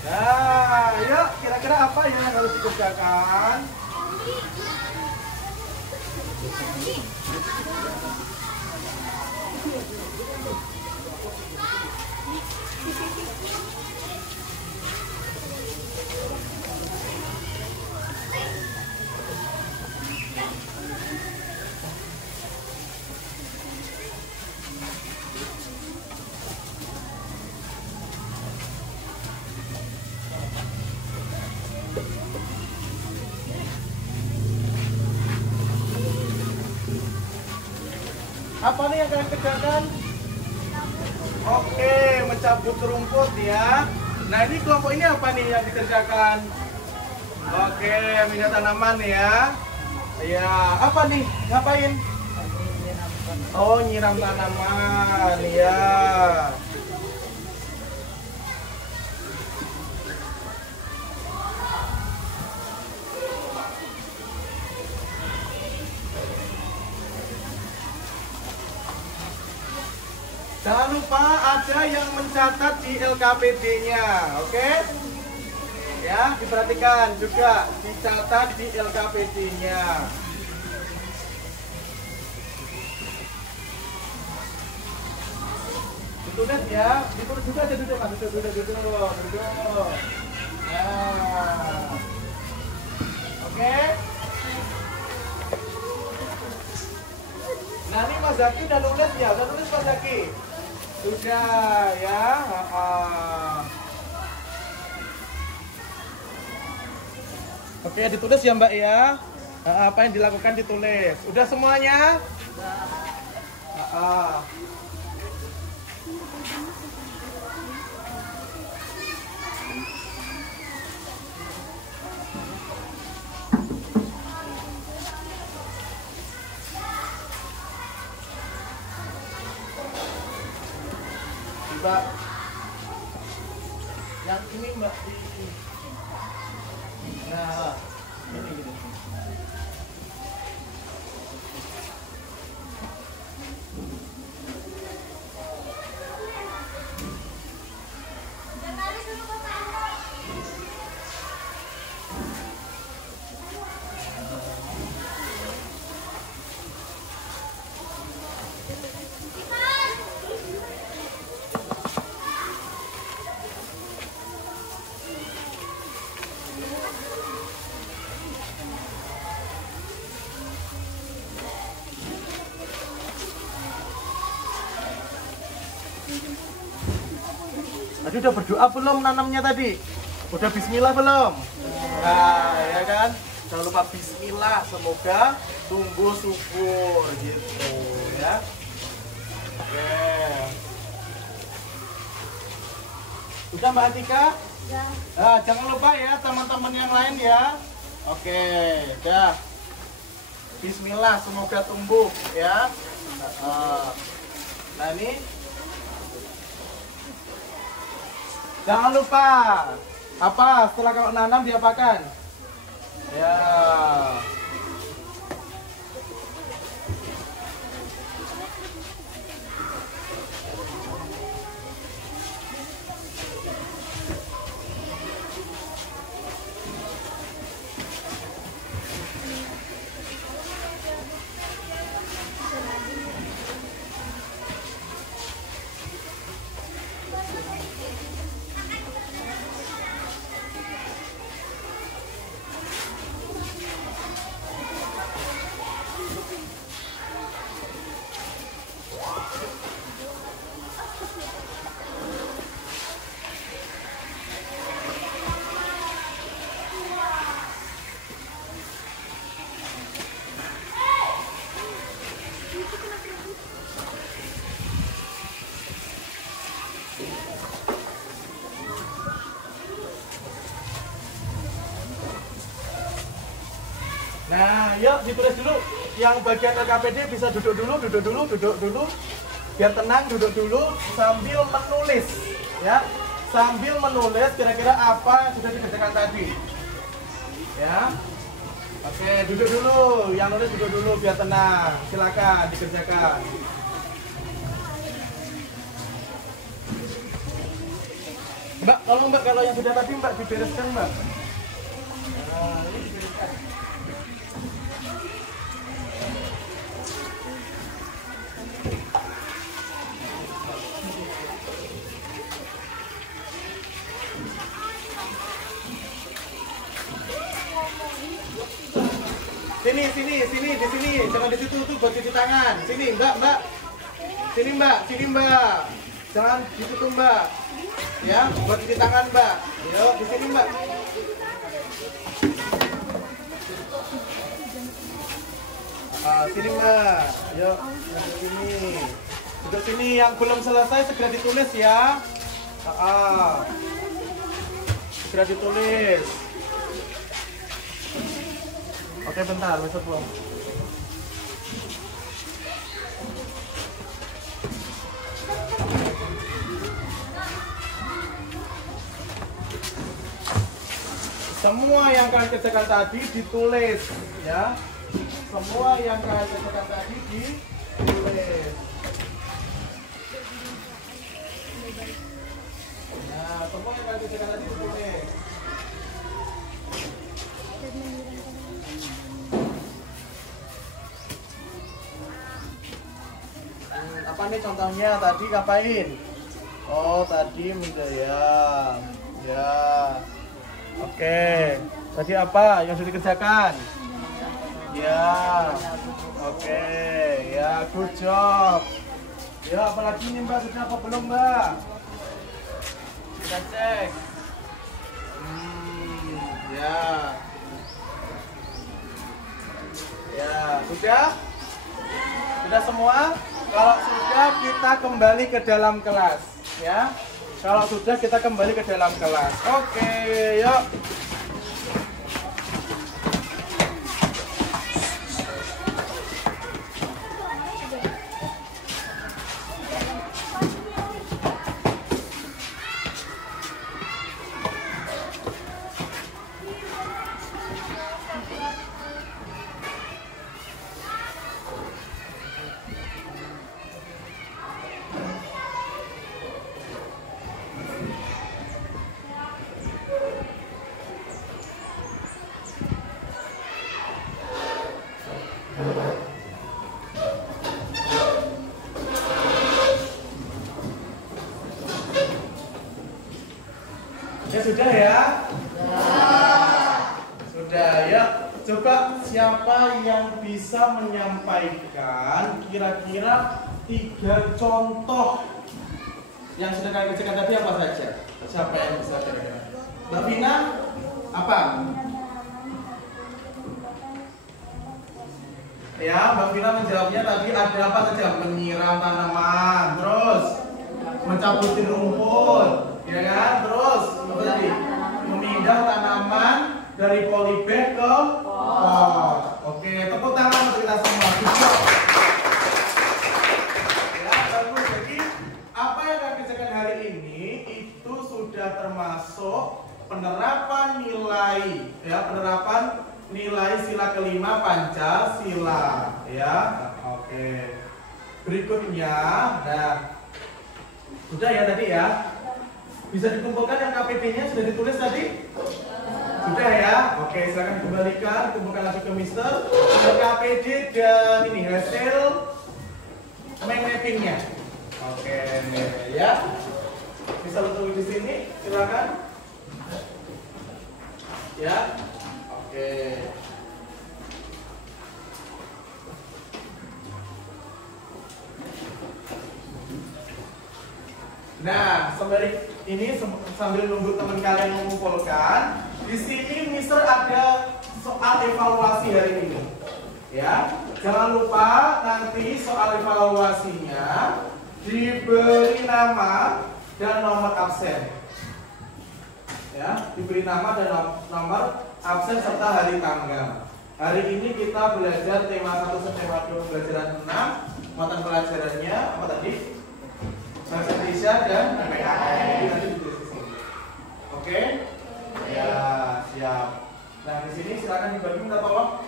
Nah, yuk, kira-kira apa yang harus dikerjakan? Apa nih yang kalian kerjakan? Oke, mencabut rumput ya. Nah, ini kelompok ini apa nih yang dikerjakan? Oke, minyak tanaman ya. Ya, apa nih? Ngapain? Oh, nyiram tanaman ya. Jangan lupa ada yang mencatat di LKPD-nya, oke? Ya, diperhatikan juga, dicatat di LKPD-nya. Ditulis ya, ditulis juga aja duduk, duduk. Nah, oke. Nah ini Mas Zaki udah nulis ya, udah nulis Mas Zaki. Sudah ya. Oke, ditulis ya Mbak ya. Apa yang dilakukan ditulis. Udah semuanya? Mbak, yang ini Mbak di nah ini. Tadi udah berdoa belum nanamnya tadi? Udah bismillah belum? Nah, ya kan? Jangan lupa bismillah, semoga tumbuh subur gitu ya. Oke. Udah Mbak Atika? Ya. Nah, jangan lupa ya teman-teman yang lain ya. Oke, dah. Bismillah, semoga tumbuh ya. Nah ini. Jangan lupa apa setelah kalau nanam diapakan? Ya. Nah, yuk ditulis dulu. Yang bagian LKPD bisa duduk dulu. Biar tenang, duduk dulu sambil menulis, ya. Sambil menulis kira-kira apa yang sudah dikerjakan tadi. Ya. Oke, duduk dulu. Yang nulis duduk dulu biar tenang. Silakan dikerjakan. Mbak, kalau yang sudah tadi Mbak dibereskan, Mbak. Nah, ini dibereskan. Sini, di sini, jangan di situ tuh buat cuci tangan. Sini, Mbak. Sini, Mbak. Jangan di situ, Mbak. Ya, buat cuci tangan, Mbak. Yuk, di sini, Mbak. Sini, Mbak. Yuk, duduk sini. Duduk sini, yang belum selesai segera ditulis ya. Segera ditulis. Oke, bentar, besok belum. Semua yang kalian kerjakan tadi ditulis, ya. Semua yang kalian kerjakan tadi ditulis. Nah, semua yang kalian kerjakan tadi ditulis. nih contohnya tadi ngapain? Oh, tadi menjaya. Ya. Oke. Tadi apa yang sudah dikerjakan? Ya. Oke. Ya, good job. Ya, apalagi nih Mbak, sudah apa belum Mbak? Kita cek. Ya. Ya, sudah? Sudah semua? Kalau sudah kita kembali ke dalam kelas, ya. Kalau sudah kita kembali ke dalam kelas. Oke, yuk. Ya sudah ya? Sudah ya. Coba siapa yang bisa menyampaikan kira-kira 3 contoh yang sudah kalian kerjakan tadi apa saja? Siapa yang bisa kira-kira? Mbak Vina, apa? Ya, Mbak Vina menjawabnya tadi ada apa saja? Menyiram tanaman, terus mencabutin rumput, ya kan? Terus apa tadi? Memindah tanaman dari polybag ke pot. Oke, tepuk tangan untuk kita semua. Ya, bagus. Jadi apa yang akan kerjakan hari ini itu sudah termasuk penerapan nilai, ya, penerapan nilai sila kelima Pancasila, ya. Oke. Berikutnya, nah, sudah ya tadi ya. Bisa dikumpulkan yang KPD-nya sudah ditulis tadi? Sudah ya? Oke, silakan dikembalikan, kumpulkan lagi ke Mister. Untuk KPD dan ini hasil mind mapping-nya. Oke, ya. Bisa letak di sini, silakan. Ya. Oke. Nah, sembari ini sambil nunggu teman kalian mengumpulkan, di sini Mister ada soal evaluasi hari ini. Ya, jangan lupa nanti soal evaluasinya diberi nama dan nomor absen. Ya, diberi nama dan nomor absen serta hari tanggal. Hari ini kita belajar tema 1 sampai tema 2 pelajaran 6. Mata pelajarannya apa tadi? Bahasa Indonesia dan PKN. Nanti ditulis di sini. Oke? Ya, siap. Nah, di sini silakan dibagi, minta tolong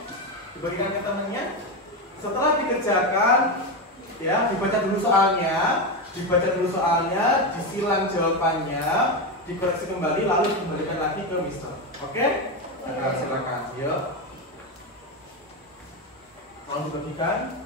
dibagikan ke temannya. Setelah dikerjakan, ya, dibaca dulu soalnya, disilang jawabannya, dikoreksi kembali, lalu dikembalikan lagi ke Mister. Oke? Nah, silakan. Yuk. Tolong dibagikan.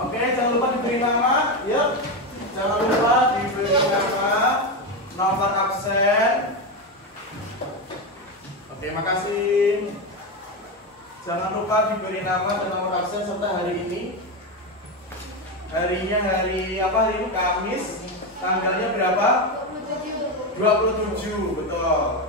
Oke, jangan lupa diberi nama, yuk. Jangan lupa diberi nama, nomor absen. Oke, makasih. Jangan lupa diberi nama dan nomor absen serta hari ini. Harinya hari apa? Hari ini Kamis. Tanggalnya berapa? 27, betul.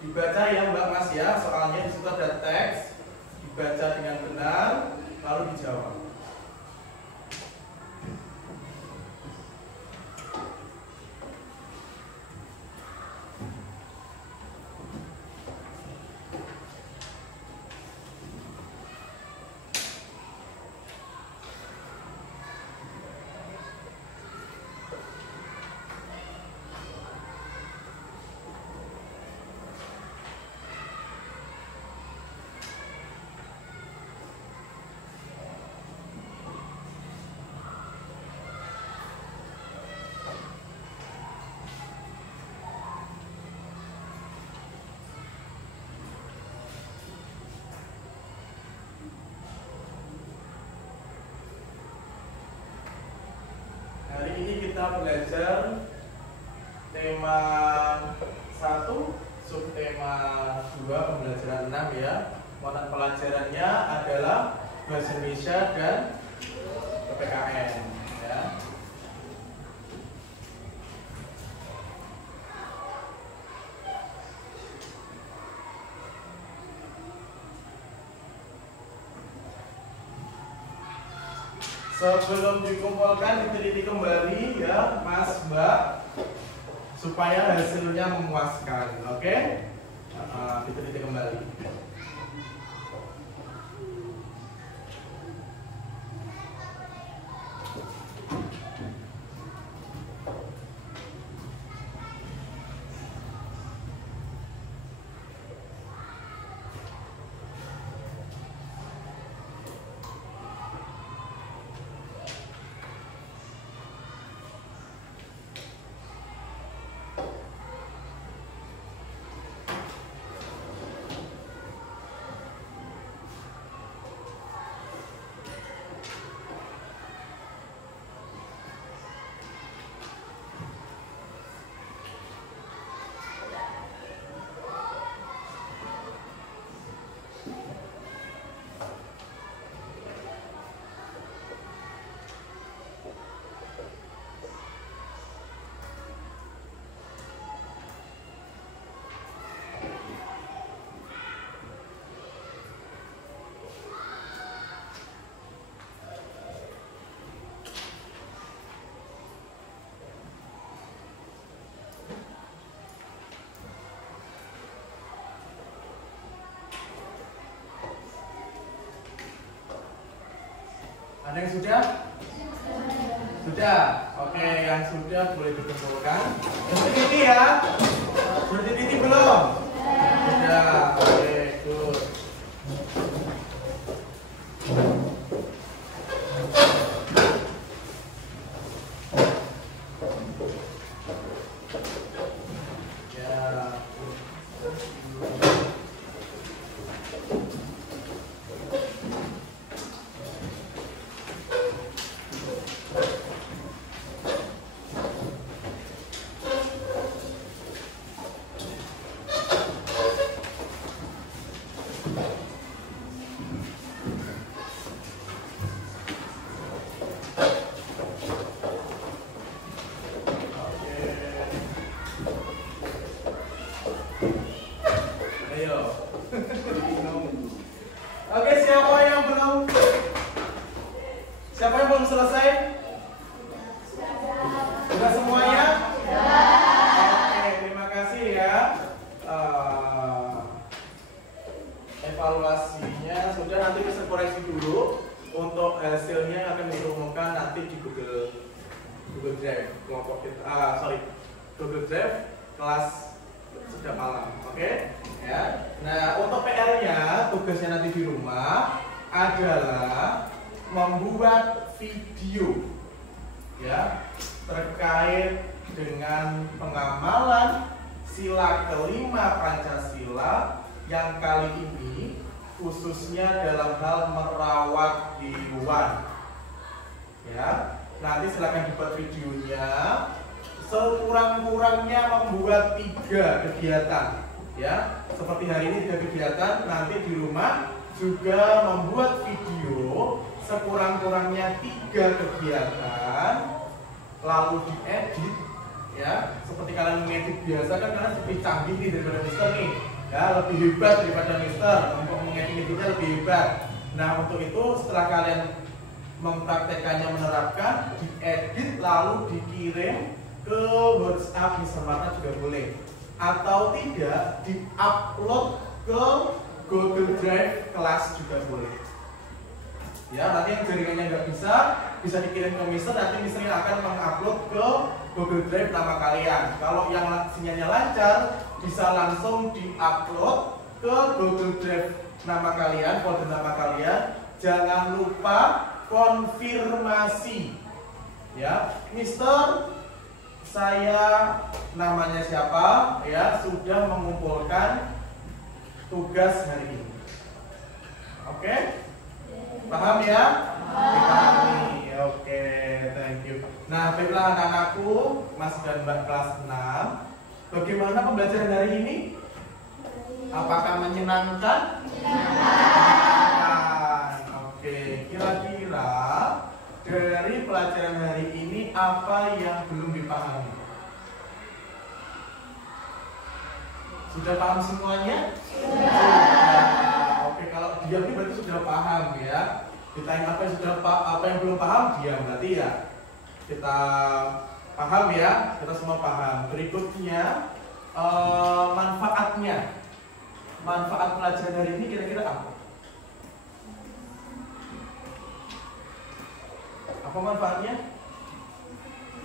Dibaca ya Mbak Mas ya, soalnya di situ ada teks, dibaca dengan benar, lalu dijawab. belajar tema 1, subtema 2, pembelajaran 6 ya. Mata pelajarannya adalah bahasa Indonesia dan PPKN ya. Sebelum dikumpulkan diteliti kembali ya Mas Mbak supaya hasilnya memuaskan, oke? Diteliti kembali. Ada yang sudah? Sudah. Oke, yang sudah boleh dikumpulkan. Sudah ini ya? Sudah ini belum? Sudah. Oke, good. Oke, siapa yang belum selesai? Sudah semuanya? Oke, terima kasih ya. Evaluasinya sudah, nanti bisa koreksi dulu. Untuk hasilnya akan diumumkan nanti di Google Drive kelompok kita. Google Drive kelas sudah malam. Oke? Ya. Nah, untuk PR-nya, tugasnya nanti di rumah adalah membuat video ya terkait dengan pengamalan sila kelima Pancasila yang kali ini khususnya dalam hal merawat hewan. Ya, nanti silakan dibuat videonya. Sekurang-kurangnya membuat 3 kegiatan. Ya, seperti hari ini 3 kegiatan. Nanti di rumah juga membuat video sekurang-kurangnya 3 kegiatan, lalu diedit. Ya, seperti kalian mengedit biasa kan, kalian lebih canggih nih daripada Mister nih. Ya, lebih hebat daripada Mister untuk mengeditnya lebih hebat. Nah, untuk itu setelah kalian mempraktekannya, menerapkan, diedit lalu dikirim ke WhatsApp Mister Marta juga boleh, atau tidak diupload ke Google Drive kelas juga boleh. Ya, nanti yang jaringannya nggak bisa dikirim ke Mister, nanti Mister akan mengupload ke Google Drive nama kalian. Kalau yang sinyalnya lancar, bisa langsung diupload ke Google Drive nama kalian, folder nama kalian. Jangan lupa konfirmasi. Ya, Mister, saya namanya siapa? Ya, sudah mengumpulkan tugas hari ini. Oke? Paham ya? Dipahami. Oke, thank you. Nah, baiklah anak-anakku, Mas dan Mbak kelas 6. Bagaimana pembelajaran hari ini? Apakah menyenangkan? Oke, kira-kira dari pelajaran hari ini apa yang belum dipahami? Sudah paham semuanya? Sudah. Oke, kalau diam ini berarti sudah paham ya. Ditanya apa yang belum paham, diam berarti ya. Kita paham ya, kita semua paham. Berikutnya manfaatnya. Manfaat pelajaran hari ini kira-kira apa? Apa manfaatnya?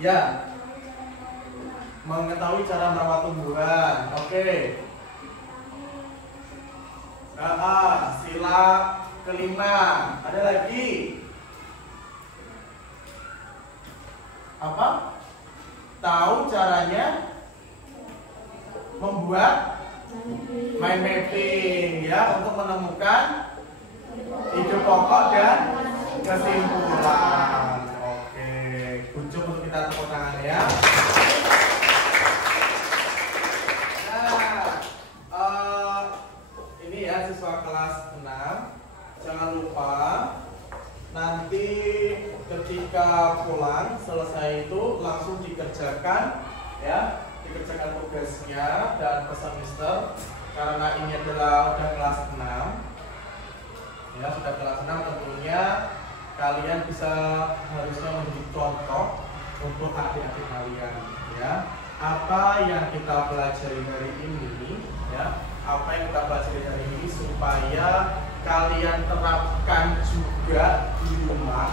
Ya, mengetahui cara merawat tumbuhan. Oke. Sila kelima. Ada lagi? Apa? Tahu caranya membuat mind mapping ya, untuk menemukan ide pokok dan kesimpulan. Oke, kunjung untuk kita tepuk tangan ya. Nah, ini ya siswa kelas 6. Jangan lupa nanti ketika pulang selesai itu langsung dikerjakan ya, dikerjakan tugasnya dan pesan mister, karena ini adalah udah kelas 6 ya, sudah kelas 6 tentunya kalian bisa harusnya menjadi contoh untuk adik-adik kalian ya. Apa yang kita pelajari hari ini ya, apa yang kita pelajari hari ini supaya kalian terapkan juga di rumah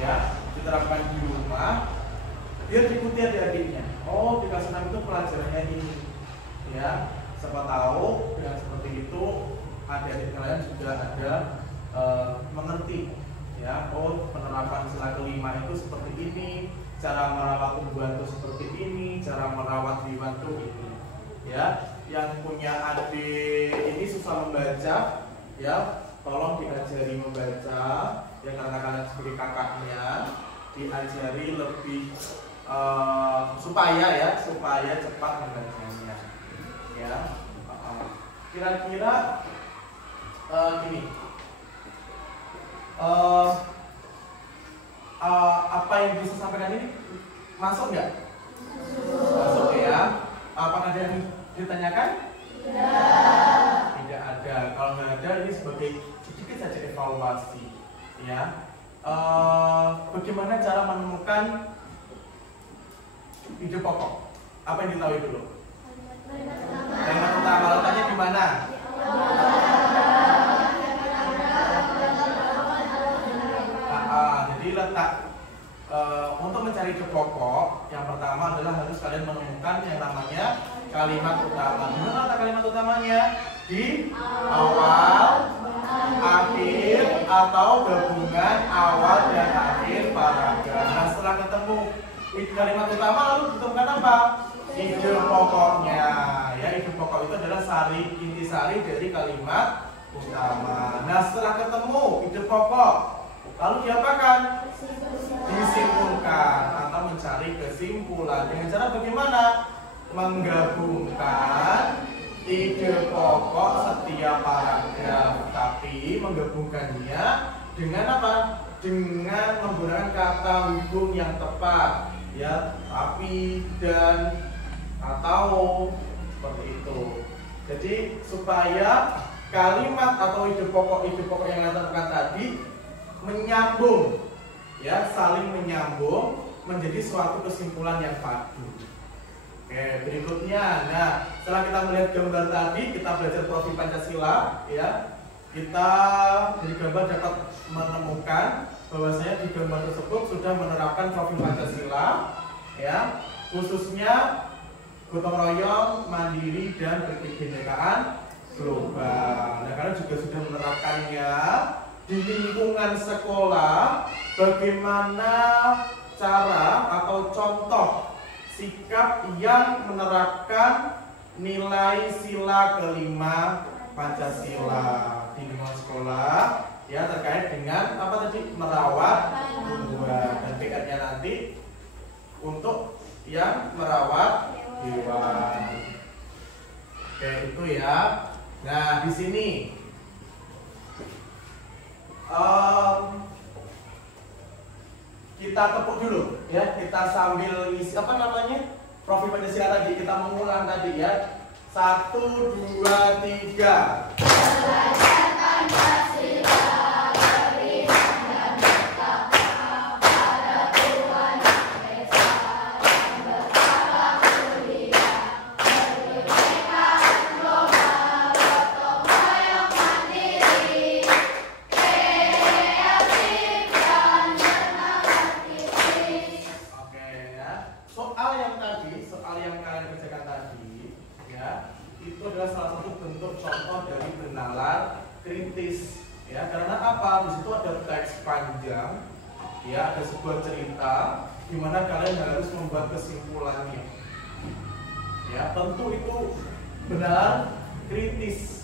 ya, diterapkan di rumah biar diikuti adik-adiknya. Oh, di kelas 6 itu pelajarannya ini ya, siapa tahu dengan seperti itu adik-adik kalian juga ada mengerti ya. Oh, penerapan sila kelima itu seperti ini, cara merawat tumbuhan itu seperti ini, cara merawat hewan itu ini ya. Yang punya adik ini susah membaca ya, tolong diajari membaca ya, karena kalian sebagai kakaknya diajari lebih supaya cepat membacanya ya. Kira-kira gini, apa yang bisa sampaikan ini masuk nggak? Masuk ya. Apakah ada yang ditanyakan? Tidak ada. Kalau nggak ada, ini sebagai sedikit saja evaluasi ya. Bagaimana cara menemukan ide pokok? Apa yang diketahui dulu? Kalimat utama, letaknya di mana? Jadi letak untuk mencari ide pokok, yang pertama adalah harus kalian menemukan yang namanya kalimat utama. Di mana letak kalimat utamanya? Di awal, akhir, atau gabungan awal dan akhir paragraf. Nah, setelah ketemu kalimat utama, lalu ditemukan apa? Ide pokoknya. Ya, ide pokok itu adalah intisari dari kalimat utama. Nah, setelah ketemu ide pokok, lalu diapakan? Disimpulkan atau mencari kesimpulan. Dengan cara bagaimana? Menggabungkan ide pokok setiap paragraf, tapi menggabungkannya dengan apa? Dengan menggunakan kata hubung yang tepat ya, tapi, dan, atau, seperti itu. Jadi supaya kalimat atau ide pokok yang kita temukan tadi menyambung ya, saling menyambung menjadi suatu kesimpulan yang padu. Oke, berikutnya, nah setelah kita melihat gambar tadi, kita belajar profil Pancasila ya. Kita dari gambar dapat menemukan bahwasanya di gambar tersebut sudah menerapkan profil Pancasila ya, khususnya gotong royong, mandiri, dan berkebinekaan global. Nah, kalian juga sudah menerapkannya di lingkungan sekolah. Bagaimana cara atau contoh sikap yang menerapkan nilai sila kelima Pancasila di lingkungan sekolah ya, terkait dengan apa tadi? Merawat tumbuhan. Dan PR-nya nanti untuk yang merawat hewan. Oke, itu ya. Nah, di sini kita tepuk dulu ya. Kita sambil isi apa namanya? Profil Pancasila tadi kita mengulang tadi ya. 1, 2, 3. Belajar Pancasila, beriman dan bertakwa pada Tuhan Yang Esa, dan bertakwa mulia, merdeka global, gotong royong mandiri, kreatif dan semangat kritis. Oke ya. Soal yang kalian kerjakan tadi ya, itu adalah salah satu bentuk contoh dari bernalar kritis ya. Karena apa? Di situ ada teks panjang ya, ada sebuah cerita di mana kalian harus membuat kesimpulannya ya. Tentu itu benar kritis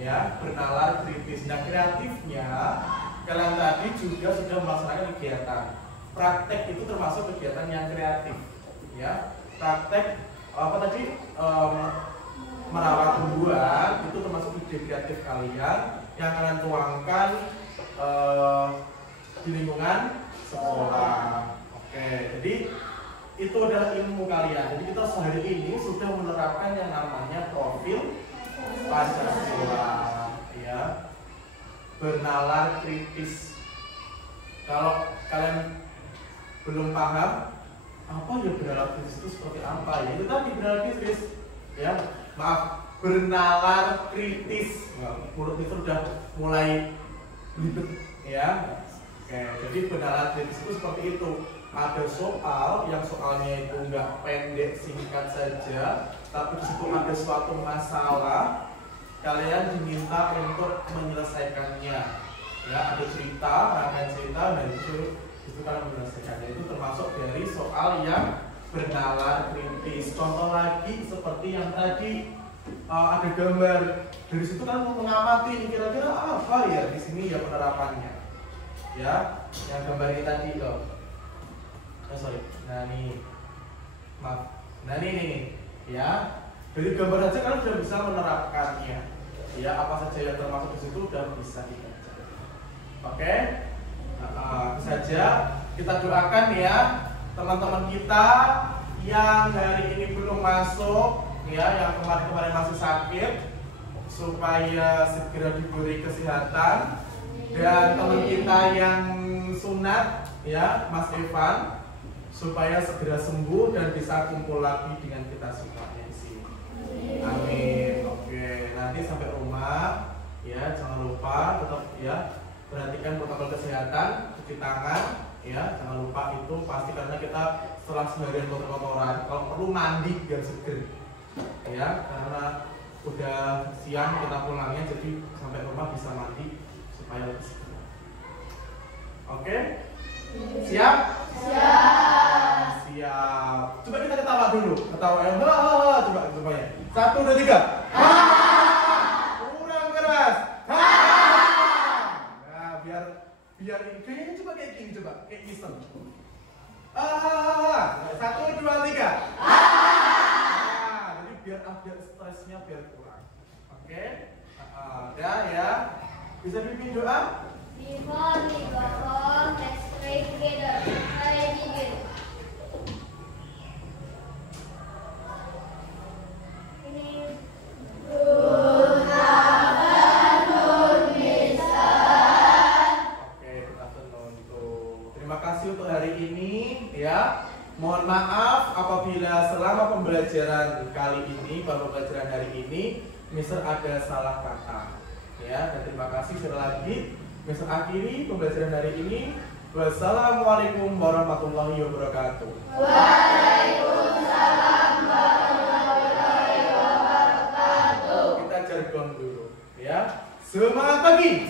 ya, bernalar kritis. Nah, kreatifnya kalian tadi juga sudah melaksanakan kegiatan praktek, itu termasuk kegiatan yang kreatif ya. Praktek apa tadi, merawat tumbuhan, itu termasuk ide kreatif kalian yang kalian tuangkan di lingkungan sekolah. Oke, jadi itu adalah ilmu kalian. Jadi kita sehari ini sudah menerapkan yang namanya profil Pancasila ya, bernalar kritis. Kalau kalian belum paham apa ya bernalar kritis itu seperti apa ya, itu tadi bernalar kritis ya, bernalar kritis. Mulut itu sudah mulai belibet ya. Oke, jadi bernalar kritis itu seperti itu. Ada soal yang soalnya itu enggak pendek singkat saja, tapi di situ ada suatu masalah, kalian diminta untuk menyelesaikannya ya. Ada cerita, rangkaian cerita, dan itu kalian menyelesaikannya. Itu termasuk dari soal yang bernalar kritis. Contoh lagi seperti yang tadi, ada gambar, dari situ kan mengamati kira-kira apa ya di sini ya penerapannya ya. Yang gambar ini tadi loh, nah ini maaf, nah ini ya, dari gambar saja kalian sudah bisa menerapkannya ya. Apa saja yang termasuk di situ sudah bisa dibaca. Oke, itu saja. Kita doakan ya teman-teman kita yang hari ini belum masuk ya, yang kemarin-kemarin masih sakit, supaya segera diberi kesehatan. Dan teman kita yang sunat ya, Mas Evan, supaya segera sembuh dan bisa kumpul lagi dengan kita semuanya di sini. Amin. Oke, nanti sampai rumah ya, jangan lupa tetap ya perhatikan protokol kesehatan, cuci tangan ya, jangan lupa itu pasti, karena kita setelah seharian kotor-kotoran, kalau perlu mandi biar seger ya, karena udah siang kita pulangnya, jadi sampai rumah bisa mandi supaya lebih seger. Oke? Siap? Siap. Coba kita ketawa dulu. Ketawa yang coba ya. 1, 2, 3. Kurang keras. Nah, biar ini kayaknya coba kayak gini, coba kayak iseng. 1, 2, 3. Jadi biar stresnya biar kurang. Oke? Udah ya. Bisa dipimpin doa? Before we go home, let's pray together. I begin. Terima kasih untuk hari ini ya. Mohon maaf apabila selama pembelajaran kali ini, pembelajaran hari ini, Mister ada salah kata ya. Dan terima kasih sekali lagi. Mister akhiri pembelajaran hari ini. Wassalamualaikum warahmatullahi wabarakatuh. Waalaikumsalam warahmatullahi wabarakatuh. Kita jargon dulu ya. Semangat pagi.